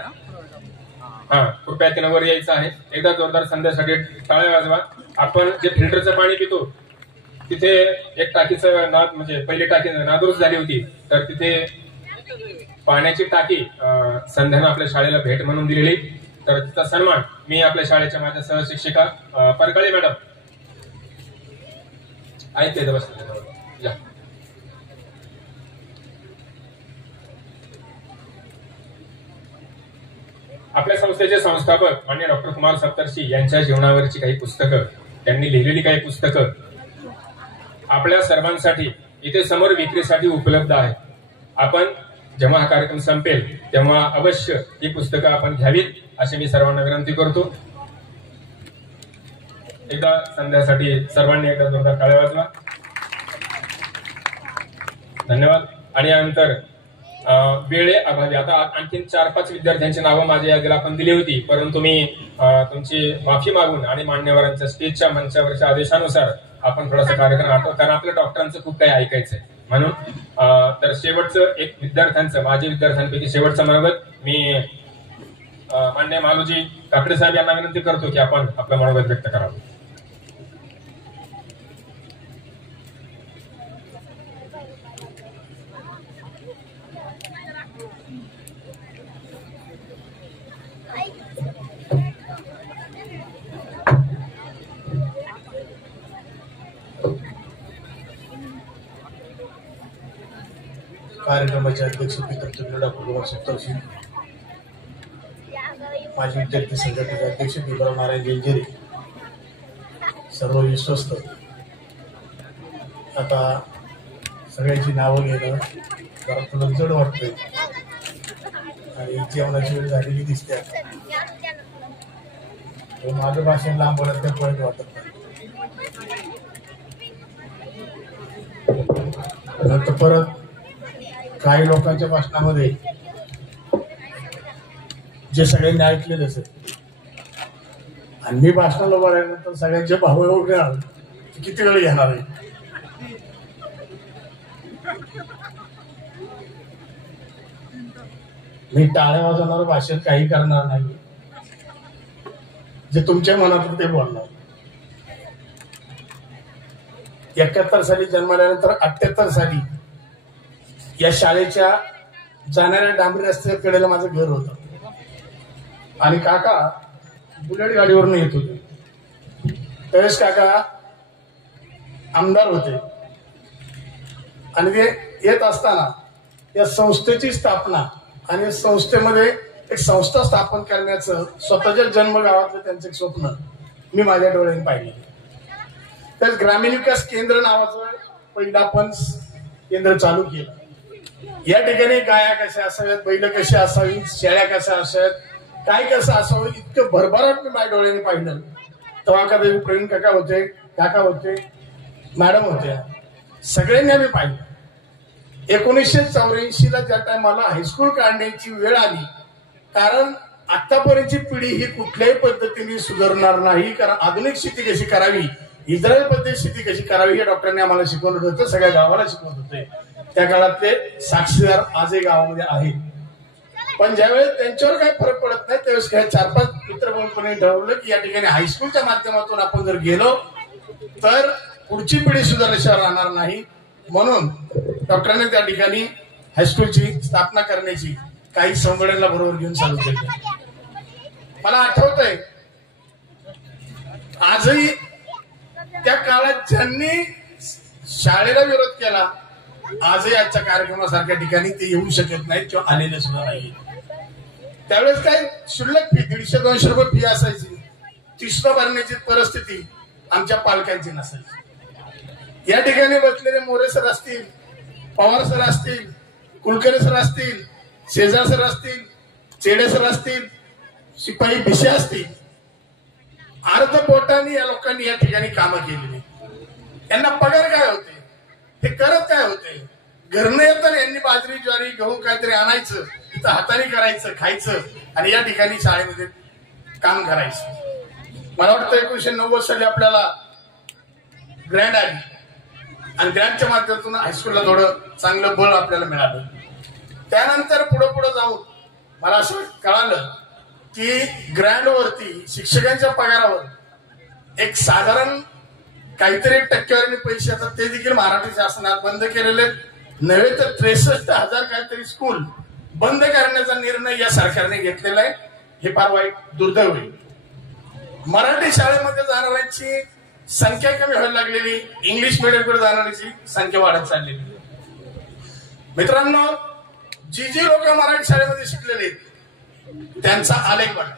हा, कृपया तिनं वर यायचं आहे. एकदा जोरदार संध्यासाठी टाळ्या वाजवा. आपण जे फिल्टरचं पाणी पितो तिथे एक टाकीचं म्हणजे पहिली टाकी नादुरुस्त झाली होती, तर तिथे पाण्याची टाकी संध्यानं आपल्या शाळेला भेट म्हणून दिलेली. तर तिचा सन्मान मी आपल्या शाळेच्या माझ्या सहशिक्षिका परकाळे मॅडम ऐकते बसले. आपल्या संस्थेचे संस्थापक माननीय डॉक्टर कुमार सप्तर्षी यांच्या जीवनावरची काही पुस्तकं, त्यांनी लिहिलेली काही पुस्तकं आपल्या सर्वांसाठी इथे समोर विक्रीसाठी उपलब्ध आहे. आपण जेव्हा हा कार्यक्रम संपेल तेव्हा अवश्य ही पुस्तकं आपण घ्यावीत अशी मी सर्वांना विनंती करतो. एकदा संध्यासाठी सर्वांनी एकदा जोरदार टाळ्या वाजवा. धन्यवाद. आणि यानंतर वेळे अभावी आता आणखीन 4-5 विद्यार्थ्यांची नावं माझ्या यादीला आपण दिली होती, परंतु मी तुमची माफी मागून आणि मान्यवरांच्या स्टेजच्या मंचावरच्या आदेशानुसार आपण थोडासा कार्यक्रम आठवतो, कारण आपल्या डॉक्टरांचं खूप काही ऐकायचंय म्हणून. तर शेवटचं एक विद्यार्थ्यांचं, माझ्या विद्यार्थ्यांपैकी शेवटचं मनोगत मी मान्य मालूजी काकडे साहेब यांना विनंती करतो की आपण आपलं मनोगत व्यक्त करावं. कार्यक्रमाचे अध्यक्ष पितृत्व डॉक्टर कुमार सत्तरशी, माजी विद्यार्थी संघटनेचे अध्यक्ष भीमराव नारायण जेंजेरे, सर्व विश्वस्त. आता सगळ्यांची नावं घेणं जरा तुला जड वाटतंय आणि जेवणाची वेळ झालेली दिसते. माझं भाषण लांब बोलत त्या पॉईंट वाटत नाही. नंतर परत काही लोकांच्या भाषणामध्ये जे सगळ्यांनी ऐकलेलं असेल आणि मी भाषणाला बोलायनंतर सगळ्यांचे भाव एवढे किती वेळ घेणार आहे. मी टाळ्या वाजवणार भाषण काही करणार नाही. जे तुमच्या मनात ते बोलणार. 71 साली जन्मल्यानंतर 78 साली या शाळेच्या जाणाऱ्या डांबरी रस्त्याकडेला माझं घर होतं आणि काका बुलेट गाडीवरून येत होते. त्यावेळेस काका आमदार होते आणि ते येत असताना या संस्थेची स्थापना आणि संस्थेमध्ये एक संस्था स्थापन करण्याचं स्वतःच्या जन्मगावातलं त्यांचं एक स्वप्न मी माझ्या डोळ्यांनी पाहिले. तर ग्रामीण विकास केंद्र नावाचं पहिलं आपण केंद्र चालू केलं. या ठिकाणी गाया कशा असाव्यात, बैल कशी असावी, शेळ्या कशा असाव्यात, काय कसं असावं इतकं भरभराट मी माझ्या डोळ्यांनी पाहिलं. तेव्हा कधी प्रवीण काका होते, काका होते, मॅडम होत्या, सगळ्यांनी आम्ही पाहिलं. 1984ला ज्या टायमाला हायस्कूल काढण्याची वेळ आली, कारण आतापर्यंतची पिढी ही कुठल्याही पद्धतीने सुधारणार नाही, कारण आधुनिक शेती कशी करावी, इस्रायल पद्धत शेती कशी करावी हे डॉक्टरांनी आम्हाला शिकवलं होतं, सगळ्या गावाला शिकवत होते. त्या काळातले साक्षीदार आजही गावामध्ये आहेत. पण ज्यावेळेस त्यांच्यावर काही फरक पडत नाही त्यावेळेस काही 4-5 मित्रमंडळींनी ठरवलं की या ठिकाणी हायस्कूलच्या माध्यमातून आपण जर गेलो तर पुढची पिढी सुधारल्याशिवाय राहणार नाही. म्हणून डॉक्टरांनी त्या ठिकाणी हायस्कूलची स्थापना करण्याची काही संघटनेला बरोबर घेऊन चालू केली. मला आठवतंय आजही त्या काळात ज्यांनी शाळेला विरोध केला आजही आजच्या कार्यक्रमासारख्या ठिकाणी ते येऊ शकत नाहीत किंवा आलेले सुद्धा नाही. त्यावेळेस काय शुल्लक फी 150-200 रुपये फी असायची. तिसरं भरण्याची परिस्थिती आमच्या पालकांची नसायची. या ठिकाणी बसलेले मोरे सर असतील, पवार सर असतील, कुलकर्णी सर असतील, शेजार सर असतील, चेडे सर असतील, शिपाई भिसे असतील, अर्ध पोटाने या लोकांनी या ठिकाणी कामं केलेली. यांना पगार काय होते, हे करत काय होते, घरनं येताना यांनी बाजरी ज्वारी गहू काहीतरी आणायचं, इथं हाताने करायचं, खायचं आणि या ठिकाणी शाळेमध्ये काम करायचं. मला वाटतं 1990 साली आपल्याला ग्रँड आली आणि ग्रँडच्या माध्यमातून हायस्कूलला थोडं चांगलं बळ आपल्याला मिळालं. त्यानंतर पुढे जाऊन मला असं कळालं की ग्रँड वरती शिक्षकांच्या पगारावर एक साधारण काहीतरी टक्केवारीने पैसे येतात. ते देखील मराठी शासनात बंद केलेले नव्हे तर 63,000 काहीतरी स्कूल बंद करण्याचा निर्णय या सरकारने घेतलेला आहे. हे फार वाईट दुर्दैव आहे. मराठी शाळेमध्ये जाणाऱ्यांची संख्या कमी व्हायला लागलेली, इंग्लिश मिडियमकडे जाणाऱ्यांची संख्या वाढत चाललेली. मित्रांनो, जी लोक मराठी शाळेमध्ये शिकलेले त्यांचा आलेख बघा.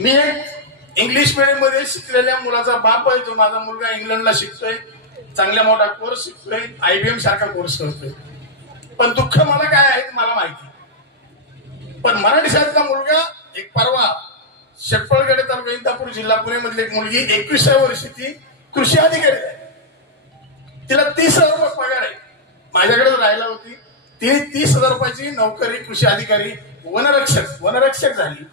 मी एक इंग्लिश मिडियम मध्ये शिकलेल्या मुलाचा बाप आहे. जो माझा मुलगा इंग्लंडला शिकतोय, चांगला मोठा कोर्स शिकतोय, IBM सारखा कोर्स करतोय. पण दुःख मला काय आहे मला माहिती. पण मराठी शाळेतला मुलगा एक परवा शेटपळगडे तालुका इंदापूर जिल्हा पुणे मधली एक मुलगी 21व्या वर्षी ती कृषी अधिकारी आहे. तिला 30,000 रुपये पगार आहे. माझ्याकडे राहायला होती. ती 30,000 रुपयाची नोकरी कृषी अधिकारी वनरक्षक झाली.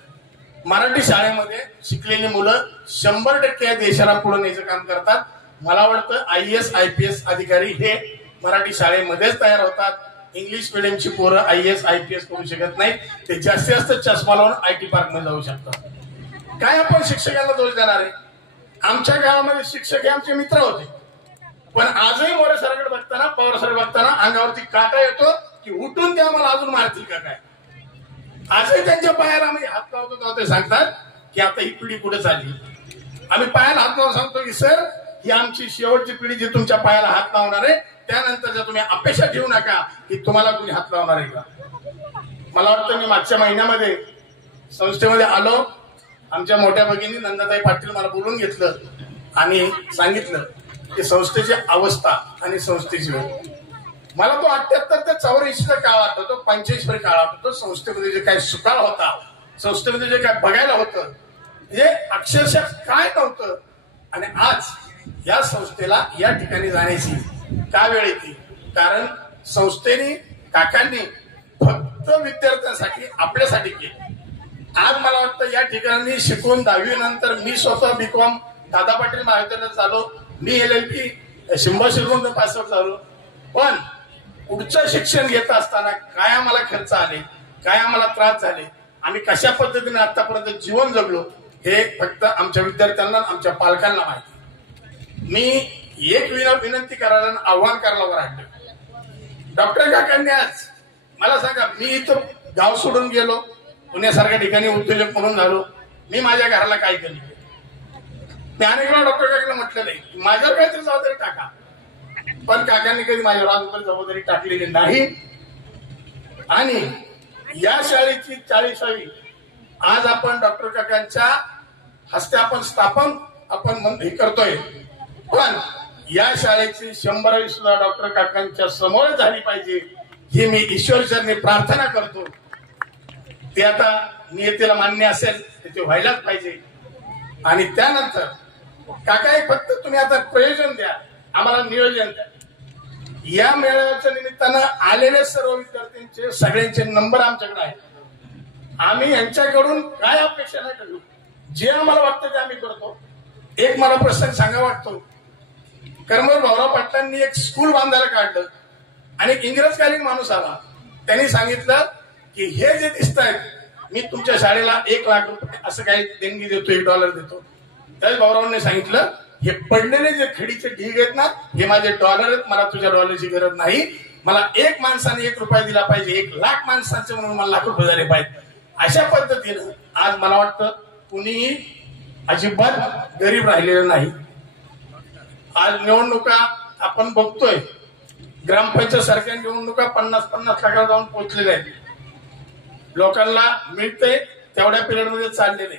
मराठी शाळेमध्ये शिकलेली मुलं 100% या देशाला पुढे न्यायचं काम करतात. मला वाटतं IAS IPS अधिकारी हे मराठी शाळेमध्येच तयार होतात. इंग्लिश मिडियमची पोरं IAS IPS करू शकत नाहीत. ते जास्तीत जास्त चष्मा लावून IT पार्क मध्ये जाऊ शकतात. काय आपण शिक्षकांना दोष देणार आहे? आमच्या गावामध्ये शिक्षक हे आमचे मित्र होते. पण आजही मोरे सरांकडे बघताना, पवार सर बघताना अंगावरती काटा येतो की उठून ते आम्हाला अजून मारतील का काय. आजही त्यांच्या पायाला आम्ही हात लावतो तेव्हा ते सांगतात की आता ही पिढी कुठे चालली. आम्ही पायाला हात लावून सांगतो की सर ही आमची शेवटची पिढी जी तुमच्या पायाला हात लावणार आहे त्यानंतरच्या तुम्ही अपेक्षा ठेवू नका की तुम्हाला कुणी हात लावणार आहे का. मला वाटतं मी मागच्या महिन्यामध्ये संस्थेमध्ये आलो, आमच्या मोठ्या भगिनी नंदाताई पाटील मला बोलून घेतलं आणि सांगितलं की संस्थेची अवस्था आणि संस्थेची वेळ. मला तो 78 ते 84 काळ आठवतो, 45 काळ आठवतो. संस्थेमध्ये जे काही सुकाळ होता, संस्थेमध्ये जे काय बघायला होतं, हे अक्षरशः काय नव्हतं. आणि आज या संस्थेला या ठिकाणी जाण्याची का वेळ येते, कारण संस्थेने काकांनी फक्त विद्यार्थ्यांसाठी आपल्यासाठी केलं. आज मला वाटतं या ठिकाणी शिकून 10वी नंतर मी स्वतः बीकॉम दादा पाटील महाविद्यालयात झालो, मी LLP शिंबा शिरगोंद पासआउट झालो. पण पुढचं शिक्षण घेत असताना काय आम्हाला खर्च आले, काय आम्हाला त्रास झाले, आम्ही कशा पद्धतीने आतापर्यंत जीवन जगलो, हे फक्त आमच्या विद्यार्थ्यांना आमच्या पालकांना माहिती. मी एक विनंती करायला आव्हान करायला राहिलो. डॉक्टर काकांनी आज मला सांगा, मी इथं गाव सोडून गेलो, पुण्यासारख्या ठिकाणी उद्योजक म्हणून झालो, मी माझ्या घराला काय केलं. मी अनेक वेळा डॉक्टर काकांना म्हटलेलं आहे माझ्यावर काहीतरी जबाबदारी टाका, पण काकांनी कधी माझ्यावर आजपर्यंत जबाबदारी टाकलेली नाही. आणि या शाळेची 40वी आज आपण डॉक्टर काकांच्या हस्ते आपण स्थापन हे करतोय. पण या शाळेची 100वी सुद्धा डॉक्टर काकांच्या समोर झाली पाहिजे ही मी ईश्वरचरणी प्रार्थना करतो. ते आता नियतीला मान्य असेल तर ते व्हायलाच पाहिजे. आणि त्यानंतर काका एक फक्त तुम्ही आता प्रयोजन द्या, आम्हाला नियोजन द्या. या मेळाव्याच्या निमित्तानं आलेले सर्व विद्यार्थ्यांचे सगळ्यांचे नंबर आमच्याकडे आहेत. आम्ही यांच्याकडून काय अपेक्षा नाही करू, जे आम्हाला वाटतं ते आम्ही करतो. एक मला प्रसंग सांगा वाटतो, कर्मवीर भाऊराव पाटलांनी एक स्कूल बांधायला काढलं आणि एक इंग्रजकालीन माणूस आला. त्यांनी सांगितलं की हे जे दिसत आहेत मी तुमच्या शाळेला 1 लाख रुपये असं काही देणगी देतो, $1 देतो. त्याच भाऊरावांनी सांगितलं हे पडलेले जे खडीचे ढीग आहेत ना, हे माझे डॉलर आहेत, मला तुझ्या डॉलरची गरज नाही. मला 1 माणसाने 1 रुपया दिला पाहिजे, 1 लाख माणसांचे म्हणून मला लाख रुपये झाले पाहिजे. अशा पद्धतीनं आज मला वाटतं कुणीही अजिबात गरीब राहिलेलं नाही. आज निवडणुका आपण बघतोय, ग्रामपंचायत सारख्या निवडणुका 50-50 लाखाला जाऊन पोहोचलेल्या आहेत. लोकांना मिळते तेवढ्या पिरियडमध्ये चाललेले.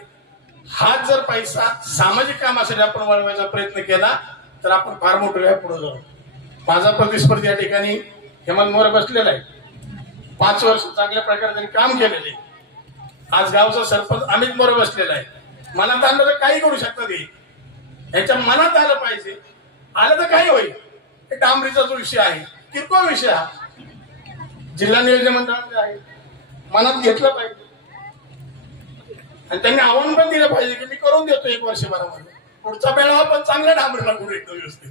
हाच जर पैसा सामाजिक कामासाठी आपण वळवायचा प्रयत्न केला तर आपण फार मोठं वेळ पुढे जाऊ. माझा प्रतिस्पर्धी या ठिकाणी हेमंत मोरे बसलेला आहे. 5 वर्ष चांगल्या प्रकारे त्यांनी काम केलेले. आज गावचा सरपंच अमित मोरे बसलेला आहे. मनात आलं तर काही करू शकतात. याच्या मनात आलं पाहिजे, आलं तर काही होईल. हे डांबरीचा जो विषय आहे, किरकोळ विषय हा जिल्हा नियोजन मंडळामध्ये आहे, मनात घेतलं पाहिजे. आणि त्यांनी आव्हान पण दिलं पाहिजे की मी करून देतो 1 वर्षभरामध्ये. पुढचा मेळावा पण चांगल्या डांबरीला करू एकदम व्यवस्थित.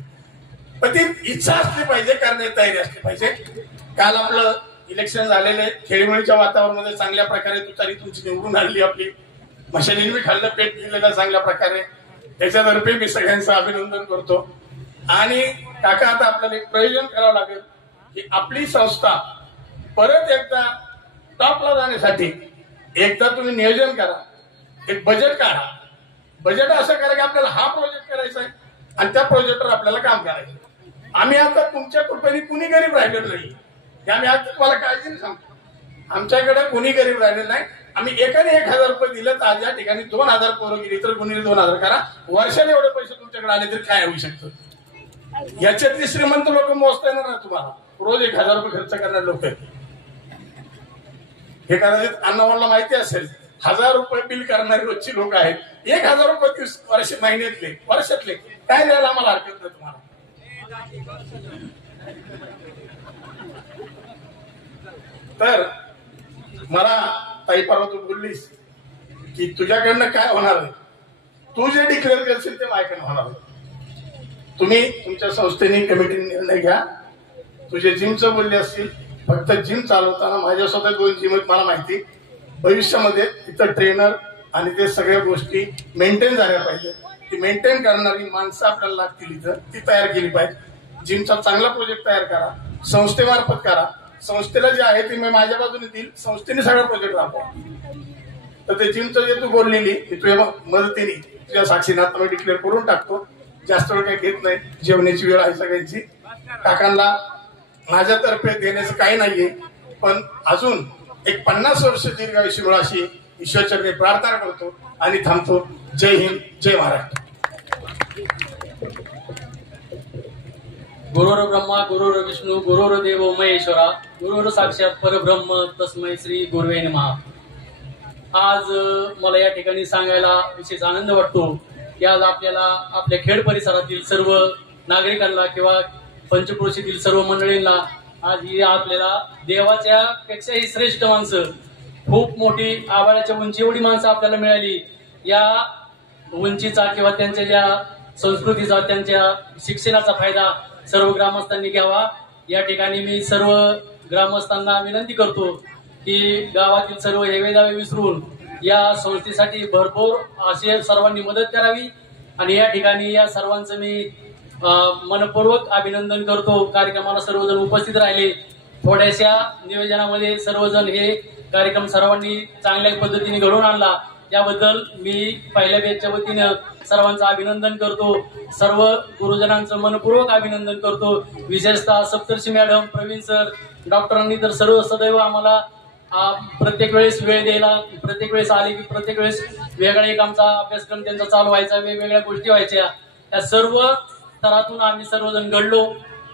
पण ती इच्छा असली पाहिजे, करण्याची तयारी असली पाहिजे. काल आपलं इलेक्शन झालेलं आहे, खेळीमेळीच्या वातावरणामध्ये चांगल्या प्रकारे तुतारी तुमची निवडून आणली. आपली मशालीने मी खाल्लं, पेट दिलेलं चांगल्या प्रकारे. त्याच्यातर्फे मी सगळ्यांचं अभिनंदन करतो. आणि काका आता आपल्याला एक प्रयोजन करावं लागेल की आपली संस्था परत एकदा टॉपला जाण्यासाठी एकदा तुम्ही नियोजन करा, एक बजेट काढा. बजेट असं करा की आपल्याला हा प्रोजेक्ट करायचा आहे आणि त्या प्रोजेक्टवर आपल्याला काम करायचं. आम्ही आता तुमच्या कृपेने कुणी गरीब राहिलेलं नाही हे आम्ही आज तुम्हाला काळजीने सांगतो. आमच्याकडे कुणी गरीब राहिलेलं नाही. आम्ही एकाने 1,000 रुपये दिले तर आज या ठिकाणी 2,000 पोरं गेली तर कुणी 2,000 करा. वर्षाने एवढे पैसे तुमच्याकडे आले तरी काय होऊ शकतं. याच्यातली श्रीमंत लोक मोजता येणार ना तुम्हाला. रोज 1,000 रुपये खर्च करणारे लोक आहेत. हे कदाचित अण्णावाला माहिती असेल, 1,000 रुपये बिल करणारे रोजची लोक आहेत. 1,000 रुपये वर्षातले काय द्यायला आम्हाला हरकत नाही तुम्हाला. तर मला ताई परवा तू बोललीस की तुझ्याकडनं काय होणार आहे, तू जे डिक्लेअर करशील ते माझ्याकडनं होणार आहे. तुम्ही तुमच्या संस्थेने कमिटीने निर्णय घ्या. तुझे जिमचं बोलले असतील, फक्त जिम चालवताना माझ्या स्वतः 2 जिम आहेत मला माहिती. भविष्यामध्ये तिथं ट्रेनर आणि ते सगळ्या गोष्टी मेंटेन झाल्या पाहिजे. ती मेंटेन करणारी माणसं आपल्याला लागतील इथं, ती तयार केली पाहिजे. जिमचा चांगला प्रोजेक्ट तयार करा, संस्थेमार्फत करा. संस्थेला जे आहे ते मी माझ्या बाजूने देईल, संस्थेने सगळा प्रोजेक्ट राबवा. तर ते जिमचं जे तू बोललेली तुझ्या मदतीने तुझ्या साक्षीने आता मी डिक्लेअर करून टाकतो. जास्त वेळ काही घेत नाही, जेवण्याची वेळ आहे सगळ्यांची. काकांना माझ्यातर्फे देण्याचं काही नाहीये, पण अजून एक 50 वर्ष दीर्घायुष्य मिळो अशी ईश्वरचरणी प्रार्थना करतो आणि थांबतो. जय हिंद, जय महाराष्ट्र. गुरुर ब्रह्मा गुरुर विष्णू गुरुर देव महेश्वरा गुरुर साक्षात परब्रह्म तस्मै श्री गुरुवे नमः. आज मला या ठिकाणी सांगायला विशेष आनंद वाटतो की आज आपल्याला आपल्या खेड परिसरातील सर्व नागरिकांना किंवा पंचक्रोशीतील सर्व मंडळींना आज ही आपल्याला देवाच्या पेक्षाही श्रेष्ठ माणसं, खूप मोठी आभाळाच्या उंची एवढी माणसं आपल्याला मिळाली. या उंचीचा किंवा त्यांच्या ज्या संस्कृतीचा, त्यांच्या शिक्षणाचा फायदा सर्व ग्रामस्थांनी घ्यावा. या ठिकाणी मी सर्व ग्रामस्थांना विनंती करतो की गावातील सर्व हेवेदावे विसरून या संस्थेसाठी भरपूर असे सर्वांनी मदत करावी. आणि या ठिकाणी या सर्वांचं मी मनपूर्वक अभिनंदन करतो. कार्यक्रमाला सर्वजण उपस्थित राहिले. थोड्याशा नियोजनामध्ये सर्वजण हे कार्यक्रम सर्वांनी चांगल्या पद्धतीने घडवून आणला, याबद्दल मी पहिल्या बॅचच्या वतीनं सर्वांचं अभिनंदन करतो. सर्व गुरुजनांचं मनपूर्वक अभिनंदन करतो. विशेषतः सप्तर्षी मॅडम, प्रवीण सर, डॉक्टरांनी तर सर्व सदैव आम्हाला प्रत्येक वेळेस वेळ द्यायला, प्रत्येक वेळेस आले की प्रत्येक वेळेस वेगळा एक आमचा अभ्यासक्रम त्यांचा चालू व्हायचा, वेगवेगळ्या गोष्टी व्हायच्या. या सर्व स्तरातून आम्ही सर्वजण घडलो.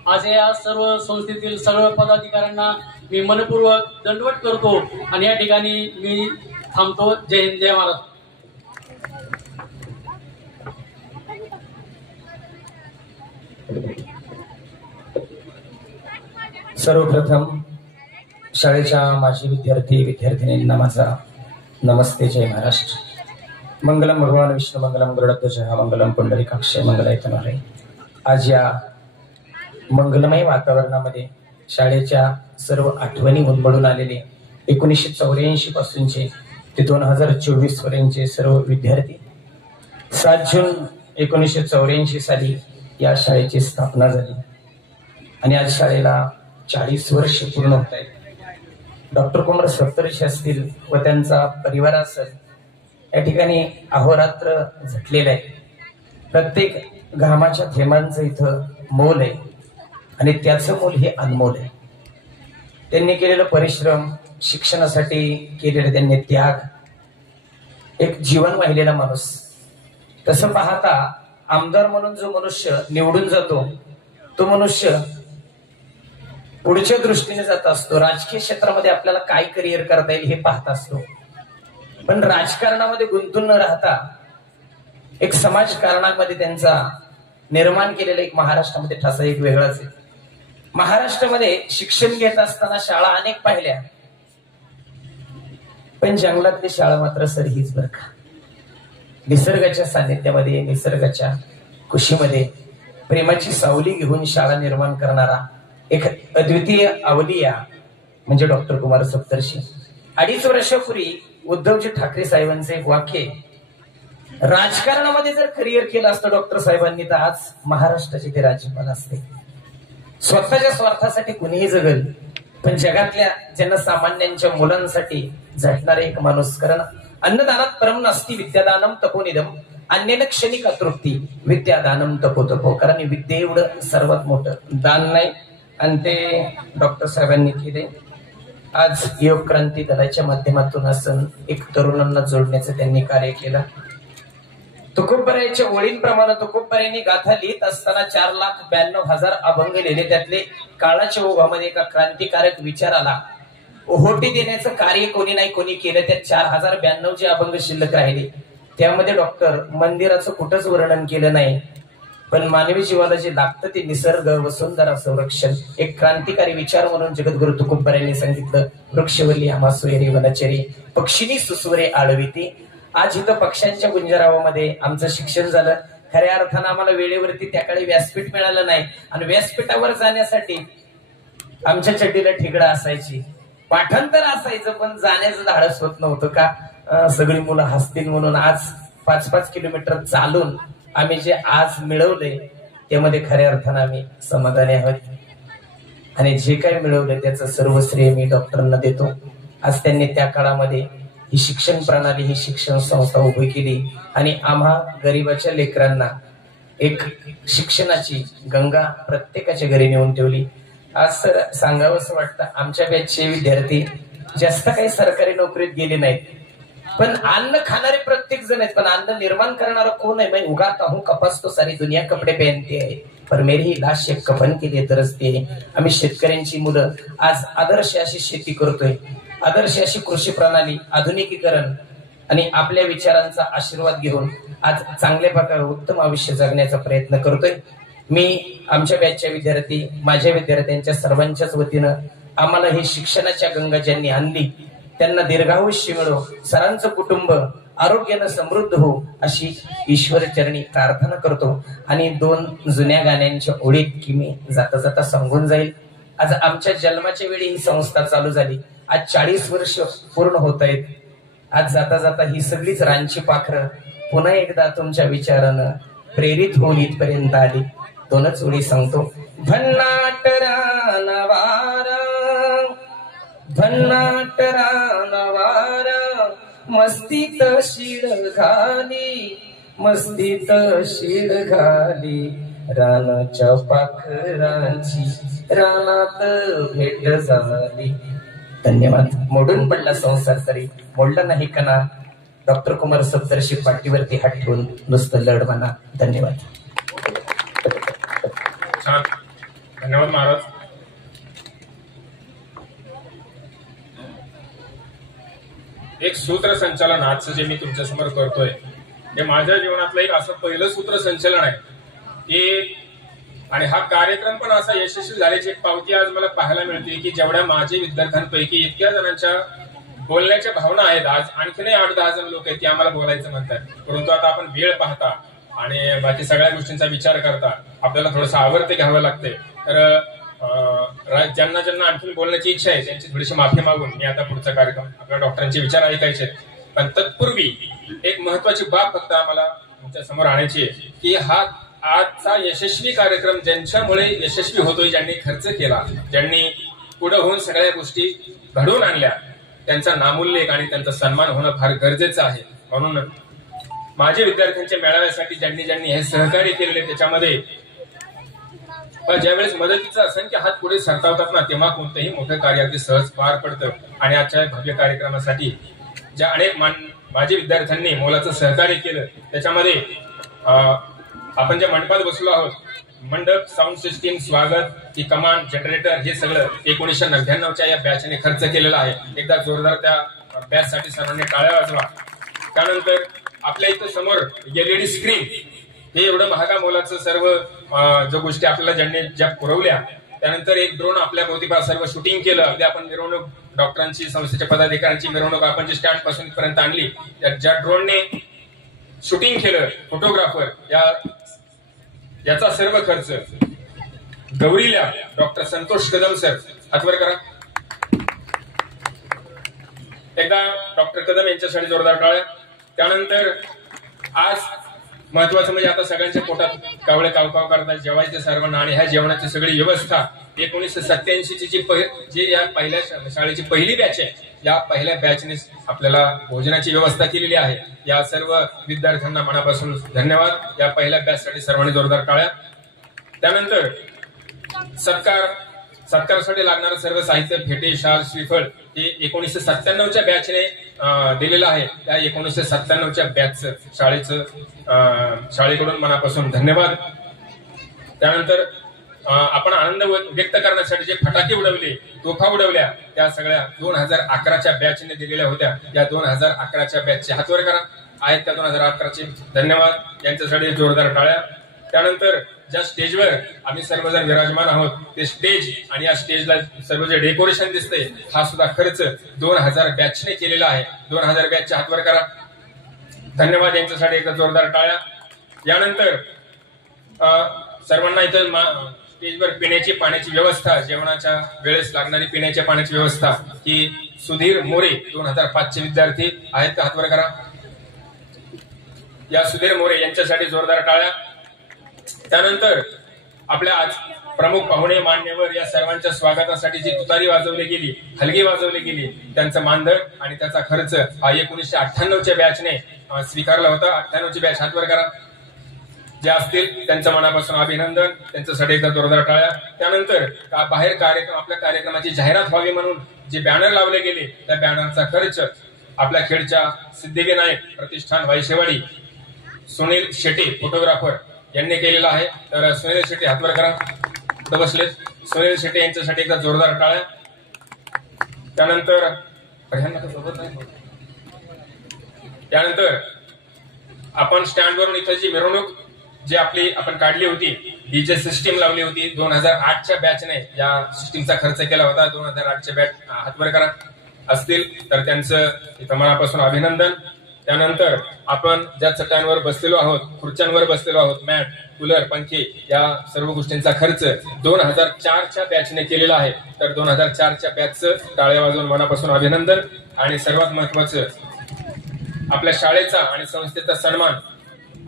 आज या सर्व संस्थेतील सर्व पदाधिकाऱ्यांना मी मनपूर्वक दंडवत करतो आणि या ठिकाणी मी थांबतो. जय हिंद, जय महाराष्ट्र. सर्वप्रथम शाळेच्या माजी विद्यार्थिनींना माझा नमस्ते. जय महाराष्ट्र. मंगलम भगवान विष्णू मंगलम गरुडध्वज मंगलम पुंडरीकाक्ष मंगलायतनहरे. आज या मंगलमय वातावरणामध्ये शाळेच्या सर्व आठवणी उलबडून आलेले 1984 पासूनचे ते 2024 पर्यंतचे सर्व विद्यार्थी. 7 जून 1984 साली या शाळेची स्थापना झाली आणि आज शाळेला 40 वर्ष पूर्ण होत आहेत. डॉक्टर कुमार सप्तर्षी असतील व त्यांचा परिवार असेल, या ठिकाणी अहोरात्र झटलेलं आहे. प्रत्येक घामाच्या थेंबांचं इथं मोल आहे आणि त्याचं मोल हे अनमोल आहे. त्यांनी केलेलं परिश्रम, शिक्षणासाठी केलेले त्यांनी त्याग, एक जीवन वाहिलेला माणूस. तसं पाहता आमदार म्हणून जो मनुष्य निवडून जातो तो मनुष्य पुढच्या दृष्टीने जात असतो. राजकीय क्षेत्रामध्ये आपल्याला काय करिअर करता येईल हे पाहत असतो, पण राजकारणामध्ये गुंतून न राहता एक समाजकारणामध्ये त्यांचा निर्माण केलेला एक महाराष्ट्रामध्ये ठसा एक वेगळाच आहे. महाराष्ट्रामध्ये शिक्षण घेत असताना शाळा अनेक पाहिल्या, पण जंगलातली शाळा मात्र सर हीच बरं का. निसर्गाच्या सानिध्यामध्ये, निसर्गाच्या कुशीमध्ये प्रेमाची सावली घेऊन शाळा निर्माण करणारा एक अद्वितीय अवलिया म्हणजे डॉक्टर कुमार सप्तर्षी. 2.5 वर्षापूर्वी उद्धवजी ठाकरे साहेबांचे एक वाक्य, राजकारणामध्ये जर करिअर केलं असतं डॉक्टर साहेबांनी तर आज महाराष्ट्राचे ते राज्यपाल असते. स्वतःच्या स्वार्थासाठी कुणीही जगल, पण जगातल्या जनसामान्यांच्या मुलांसाठी झटणारा एक माणूस. कारण अन्नदानात परम नास्ती विद्यादानम तपोनिदम अन्यन क्षणिक तृप्ती विद्यादानम तपोतपो. कारण विद्ये एवढं सर्वात मोठं दान नाही आणि ते डॉक्टर साहेबांनी केले. आज योग क्रांती दलाच्या माध्यमातून असं एक तरुणांना जोडण्याचं त्यांनी कार्य केलं. तुकोबरायच्या ओळींप्रमाणे तुकोबरायांनी गाथा लिहित असताना 4,92,000 अभंग लिहिले. त्यातले काळाच्या ओघामध्ये एका क्रांतिकारक विचाराला ओहोटी देण्याचं कार्य कोणी नाही कोणी केलं. त्यात 4,092 जे अभंग शिल्लक राहिले त्यामध्ये डॉक्टर मंदिराचं कुठंच वर्णन केलं नाही, पण मानवी जीवाला जे लागतं ते निसर्ग वसुंधरा संरक्षण एक क्रांतिकारी विचार म्हणून जगद्गुरु तुकोबरायांनी सांगितलं. वृक्षवल्ली आम्हा सोयरी वनचरी पक्षिणी सुस्वरे आळविती. आज इथं पक्ष्यांच्या गुंजरावामध्ये आमचं शिक्षण झालं. खऱ्या अर्थानं आम्हाला वेळेवरती त्याकाळी व्यासपीठ मिळालं नाही आणि व्यासपीठावर जाण्यासाठी आमच्या चड्डीला ठिगडा असायची, पाठांतर असायचं, पण जाण्याचं धाडस होत नव्हतं का सगळी मुलं हसतील म्हणून. आज 5-5 किलोमीटर चालून आम्ही जे आज मिळवले त्यामध्ये खऱ्या अर्थानं आम्ही समाधानी आहोत आणि जे काही मिळवलं त्याचं सर्व श्रेय मी डॉक्टरांना देतो. आज त्यांनी त्या काळामध्ये ही शिक्षण प्रणाली, ही शिक्षण संस्था उभी केली आणि आम्हा गरिबाच्या लेकरांना एक शिक्षणाची गंगा प्रत्येकाच्या घरी नेऊन ठेवली. आज सर सांगावं असं वाटतं, आमच्या बॅचचे विद्यार्थी जास्त काही सरकारी नोकरीत गेले नाहीत, पण अन्न खाणारे प्रत्येक जण आहेत, पण अन्न निर्माण करणारा कोण आहे? मैं उगाता हूं कपास तो सारी दुनिया कपडे पहनते आहे, पर मेरी ही लाश एक कफन के लिए तरसते. आम्ही शेतकऱ्यांची मुलं आज आदर्श अशी शेती करतोय, आदर्श अशी कृषी प्रणाली, आधुनिकीकरण आणि आपल्या विचारांचा आशीर्वाद घेऊन आज चांगल्या प्रकारे उत्तम आयुष्य जगण्याचा प्रयत्न करतोय. मी आमच्या बॅचच्या विद्यार्थी, माझ्या विद्यार्थ्यांच्या सर्वांच्याच वतीनं आम्हाला ही शिक्षणाच्या गंगा ज्यांनी आणली त्यांना दीर्घायुष्य मिळो, सरांचं कुटुंब आरोग्यानं समृद्ध हो अशी ईश्वर चरणी प्रार्थना करतो. आणि 2 जुन्या गाण्यांच्या ओळीत की मी जाता जाता सांगून जाईल. आज आमच्या जन्माच्या वेळी ही संस्था चालू झाली, आज 40 वर्ष पूर्ण होत आहेत. आज जाता जाता ही सगळीच रांची पाखरं पुन्हा एकदा तुमच्या विचारानं प्रेरित होऊन इथपर्यंत आली. 2च ओळी सांगतो. भन्नाट रानवार, भन्नाट रानवार, मस्तीत शिड घाली, मस्तीत शिड घाली, रानाच्या पाखरांची रानात भेट झाली. धन्यवाद. मोडून पडला संसार तरी मोडला नाही कणा, डॉक्टर कुमार सप्तर्षी पाठीवरती हात ठेवून नुसतं लढ म्हणा. धन्यवाद. छान, धन्यवाद महाराज. एक सूत्रसंचालन आजचं जे मी तुमच्या समोर करतोय हे माझ्या जीवनातलं एक असं पहिलं सूत्रसंचालन आहे की, आणि हा कार्यक्रम पण असा यशस्वी झाल्याची एक पावती आज मला पाहायला मिळते की जेवढ्या माझे विद्यार्थ्यांपैकी इतक्या जणांच्या बोलण्याच्या भावना आहेत, आज आणखीनही 8-10 जण लोक आहेत की आम्हाला बोलायचं म्हणतात, परंतु आता आपण वेळ पाहता आणि बाकी सगळ्या गोष्टींचा विचार करता आपल्याला थोडंसं आवर्ते घ्यावं लागते. तर ज्यांना ज्यांना आणखी बोलण्याची इच्छा आहे त्यांची थोडीशी माफी मागून मी आता पुढचा कार्यक्रम आपल्या डॉक्टरांचे विचार ऐकायचे. पण तत्पूर्वी एक महत्वाची बाब फक्त आम्हाला तुमच्या समोर आणायची आहे की हा आजचा यशस्वी कार्यक्रम ज्यांच्यामुळे यशस्वी होतोय, ज्यांनी खर्च केला, ज्यांनी पुढे होऊन सगळ्या गोष्टी घडवून आणल्या, त्यांचा नामोल्लेख आणि त्यांचा सन्मान होणं फार गरजेचं आहे. म्हणून माझे विद्यार्थ्यांच्या मेळाव्यासाठी ज्यांनी ज्यांनी हे सहकार्य केलेले त्याच्यामध्ये ज्यावेळेस मदतीचा असंख्य हात पुढे सरसावतात ना, तेव्हा कोणतंही मोठं कार्य अगदी सहज पार पडतं. आणि आजच्या भव्य कार्यक्रमासाठी ज्या अनेक माझे विद्यार्थ्यांनी मोलाचं सहकार्य केलं त्याच्यामध्ये आपण ज्या मंडपात बसलो आहोत, मंडप, साऊंड सिस्टीम, स्वागत, ही कमांड, जनरेटर, हे सगळं 1999च्या या बॅचने खर्च केलेला आहे. एकदा जोरदार त्या बॅचसाठी सर्वांनी टाळ्या वाजवा. त्यानंतर आपल्या इथं समोर LED स्क्रीन, हे एवढं महागा मोलाचं सर्व ज्या गोष्टी आपल्याला ज्या पुरवल्या, त्यानंतर एक ड्रोन आपल्या भोवतीपार सर्व शूटिंग केलं. अगदी आपण मिरवणूक डॉक्टरांची, संस्थेच्या पदाधिकाऱ्यांची मिरवणूक आपण जी स्टँड पासून इथपर्यंत आणली, ज्या ड्रोनने शूटिंग केलं, फोटोग्राफर, याचा सर्व खर्च गौरीला डॉक्टर संतोष कदम सर, हातवर करा एकदा, डॉक्टर कदम यांच्यासाठी जोरदार टाळ्या. त्यानंतर आज महत्वाचं म्हणजे आता सगळ्यांच्या पोटात कावळे कावकाव करतात, जेवायचे सर्वांना, आणि ह्या जेवणाची सगळी व्यवस्था 1987ची जी या पहिल्या शाळेची पहिली बॅच आहे, या पहिल्या बॅचने आपल्याला भोजनाची व्यवस्था केलेली आहे. या सर्व विद्यार्थ्यांना मनापासून धन्यवाद. या पहिल्या बॅचसाठी सर्वांनी जोरदार टाळ्या. त्यानंतर सत्कारासाठी लागणारं सर्व साहित्य, फेटे, शाल, श्रीफळ, हे 1997च्या बॅचने दिलेलं आहे. त्या 1997च्या बॅचचं शाळेकडून मनापासून धन्यवाद. त्यानंतर आपण आनंद व्यक्त करण्यासाठी जे फटाके उडवले, तोफा उडवल्या, त्या सगळ्या 2011च्या बॅचने दिलेल्या होत्या. या 2011च्या बॅचचे हातवर करा आहेत त्या 2011चे धन्यवाद. यांच्यासाठी जोरदार टाळ्या. त्यानंतर ज्या स्टेजवर आम्ही सर्वजण विराजमान आहोत ते स्टेज आणि या स्टेजला सर्व जे डेकोरेशन दिसतंय, हा सुद्धा खर्च 2000 बॅचने केलेला आहे. 2000 बॅचच्या हातवर करा धन्यवाद. यांच्यासाठी एकदा जोरदार टाळ्या. यानंतर सर्वांना इथं स्टेजवर पिण्याची पाण्याची व्यवस्था, जेवणाच्या वेळेस लागणारी पिण्याच्या पाण्याची व्यवस्था, ही सुधीर मोरे 2005चे विद्यार्थी आहेत का, हातवर करा. या सुधीर मोरे यांच्यासाठी जोरदार टाळ्या. त्यानंतर आपल्या आज प्रमुख पाहुणे, मान्यवर, या सर्वांच्या स्वागतासाठी जी तुतारी वाजवली गेली, हलगी वाजवली गेली, त्यांचं मानधन आणि त्याचा खर्च हा 1998च्या बॅचने स्वीकारला होता. 98ची बॅच हातवर करा. जे असतील त्यांचं मनापासून अभिनंदन, त्यांच्यासाठी एकदा जोरदार टाळ्या. त्यानंतर बाहेर कार्यक्रम, आपल्या कार्यक्रमाची जाहिरात व्हावी म्हणून जे बॅनर लावले गेले त्या बॅनरचा खर्च आपल्या खेडच्या सिद्धिविनायक प्रतिष्ठान वायशेवाडी सुनील शेट्टी फोटोग्राफर यांनी केलेला आहे. तर सुनील शेट्टी हातवर करा, कुठं बसले, सुनील शेट्टी यांच्यासाठी एकदा जोरदार टाळ्या. त्यानंतर आपण स्टँडवरून इथं जी मिरवणूक जी आपली आपण काढली होती, डीजे सिस्टीम लावली होती 2008च्या बॅचने या सिस्टीमचा खर्च केला होता. 2008च्या बॅच हातवर करा असतील तर त्यांचं इथं मनापासून अभिनंदन. त्यानंतर आपण ज्या चटांवर बसलेलो आहोत, खुर्च्यांवर बसलेलो आहोत, मॅट, कूलर, पंखे या सर्व गोष्टींचा खर्च 2004च्या बॅचने केलेला आहे. तर 2004च्या बॅचचं टाळ्या वाजवून मनापासून अभिनंदन. आणि सर्वात महत्वाचं, आपल्या शाळेचा आणि संस्थेचा सन्मान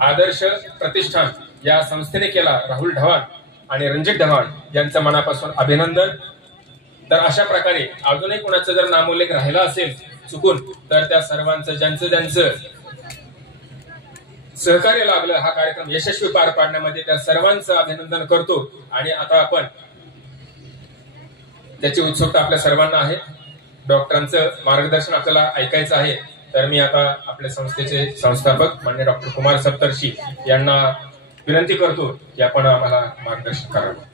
आदर्श प्रतिष्ठान या संस्थेने केला. राहुल ढवाण आणि रणजित ढवाण यांचं मनापासून अभिनंदन. तर अशा प्रकारे अजूनही कुणाचं जर नामोल्लेख राहिला असेल चुकून तर त्या सर्वांचं ज्यांचं सहकार्य लाभलं हा कार्यक्रम यशस्वी पार पाडण्यामध्ये त्या सर्वांचं अभिनंदन करतो. आणि आता आपण त्याची उत्सुकता आपल्या सर्वांना आहे, डॉक्टरांचं मार्गदर्शन आपल्याला ऐकायचं आहे. तर मी आता आपल्या संस्थेचे संस्थापक माननीय डॉक्टर कुमार सप्तर्षी यांना विनंती करतो की आपण आम्हाला मार्गदर्शन करावं.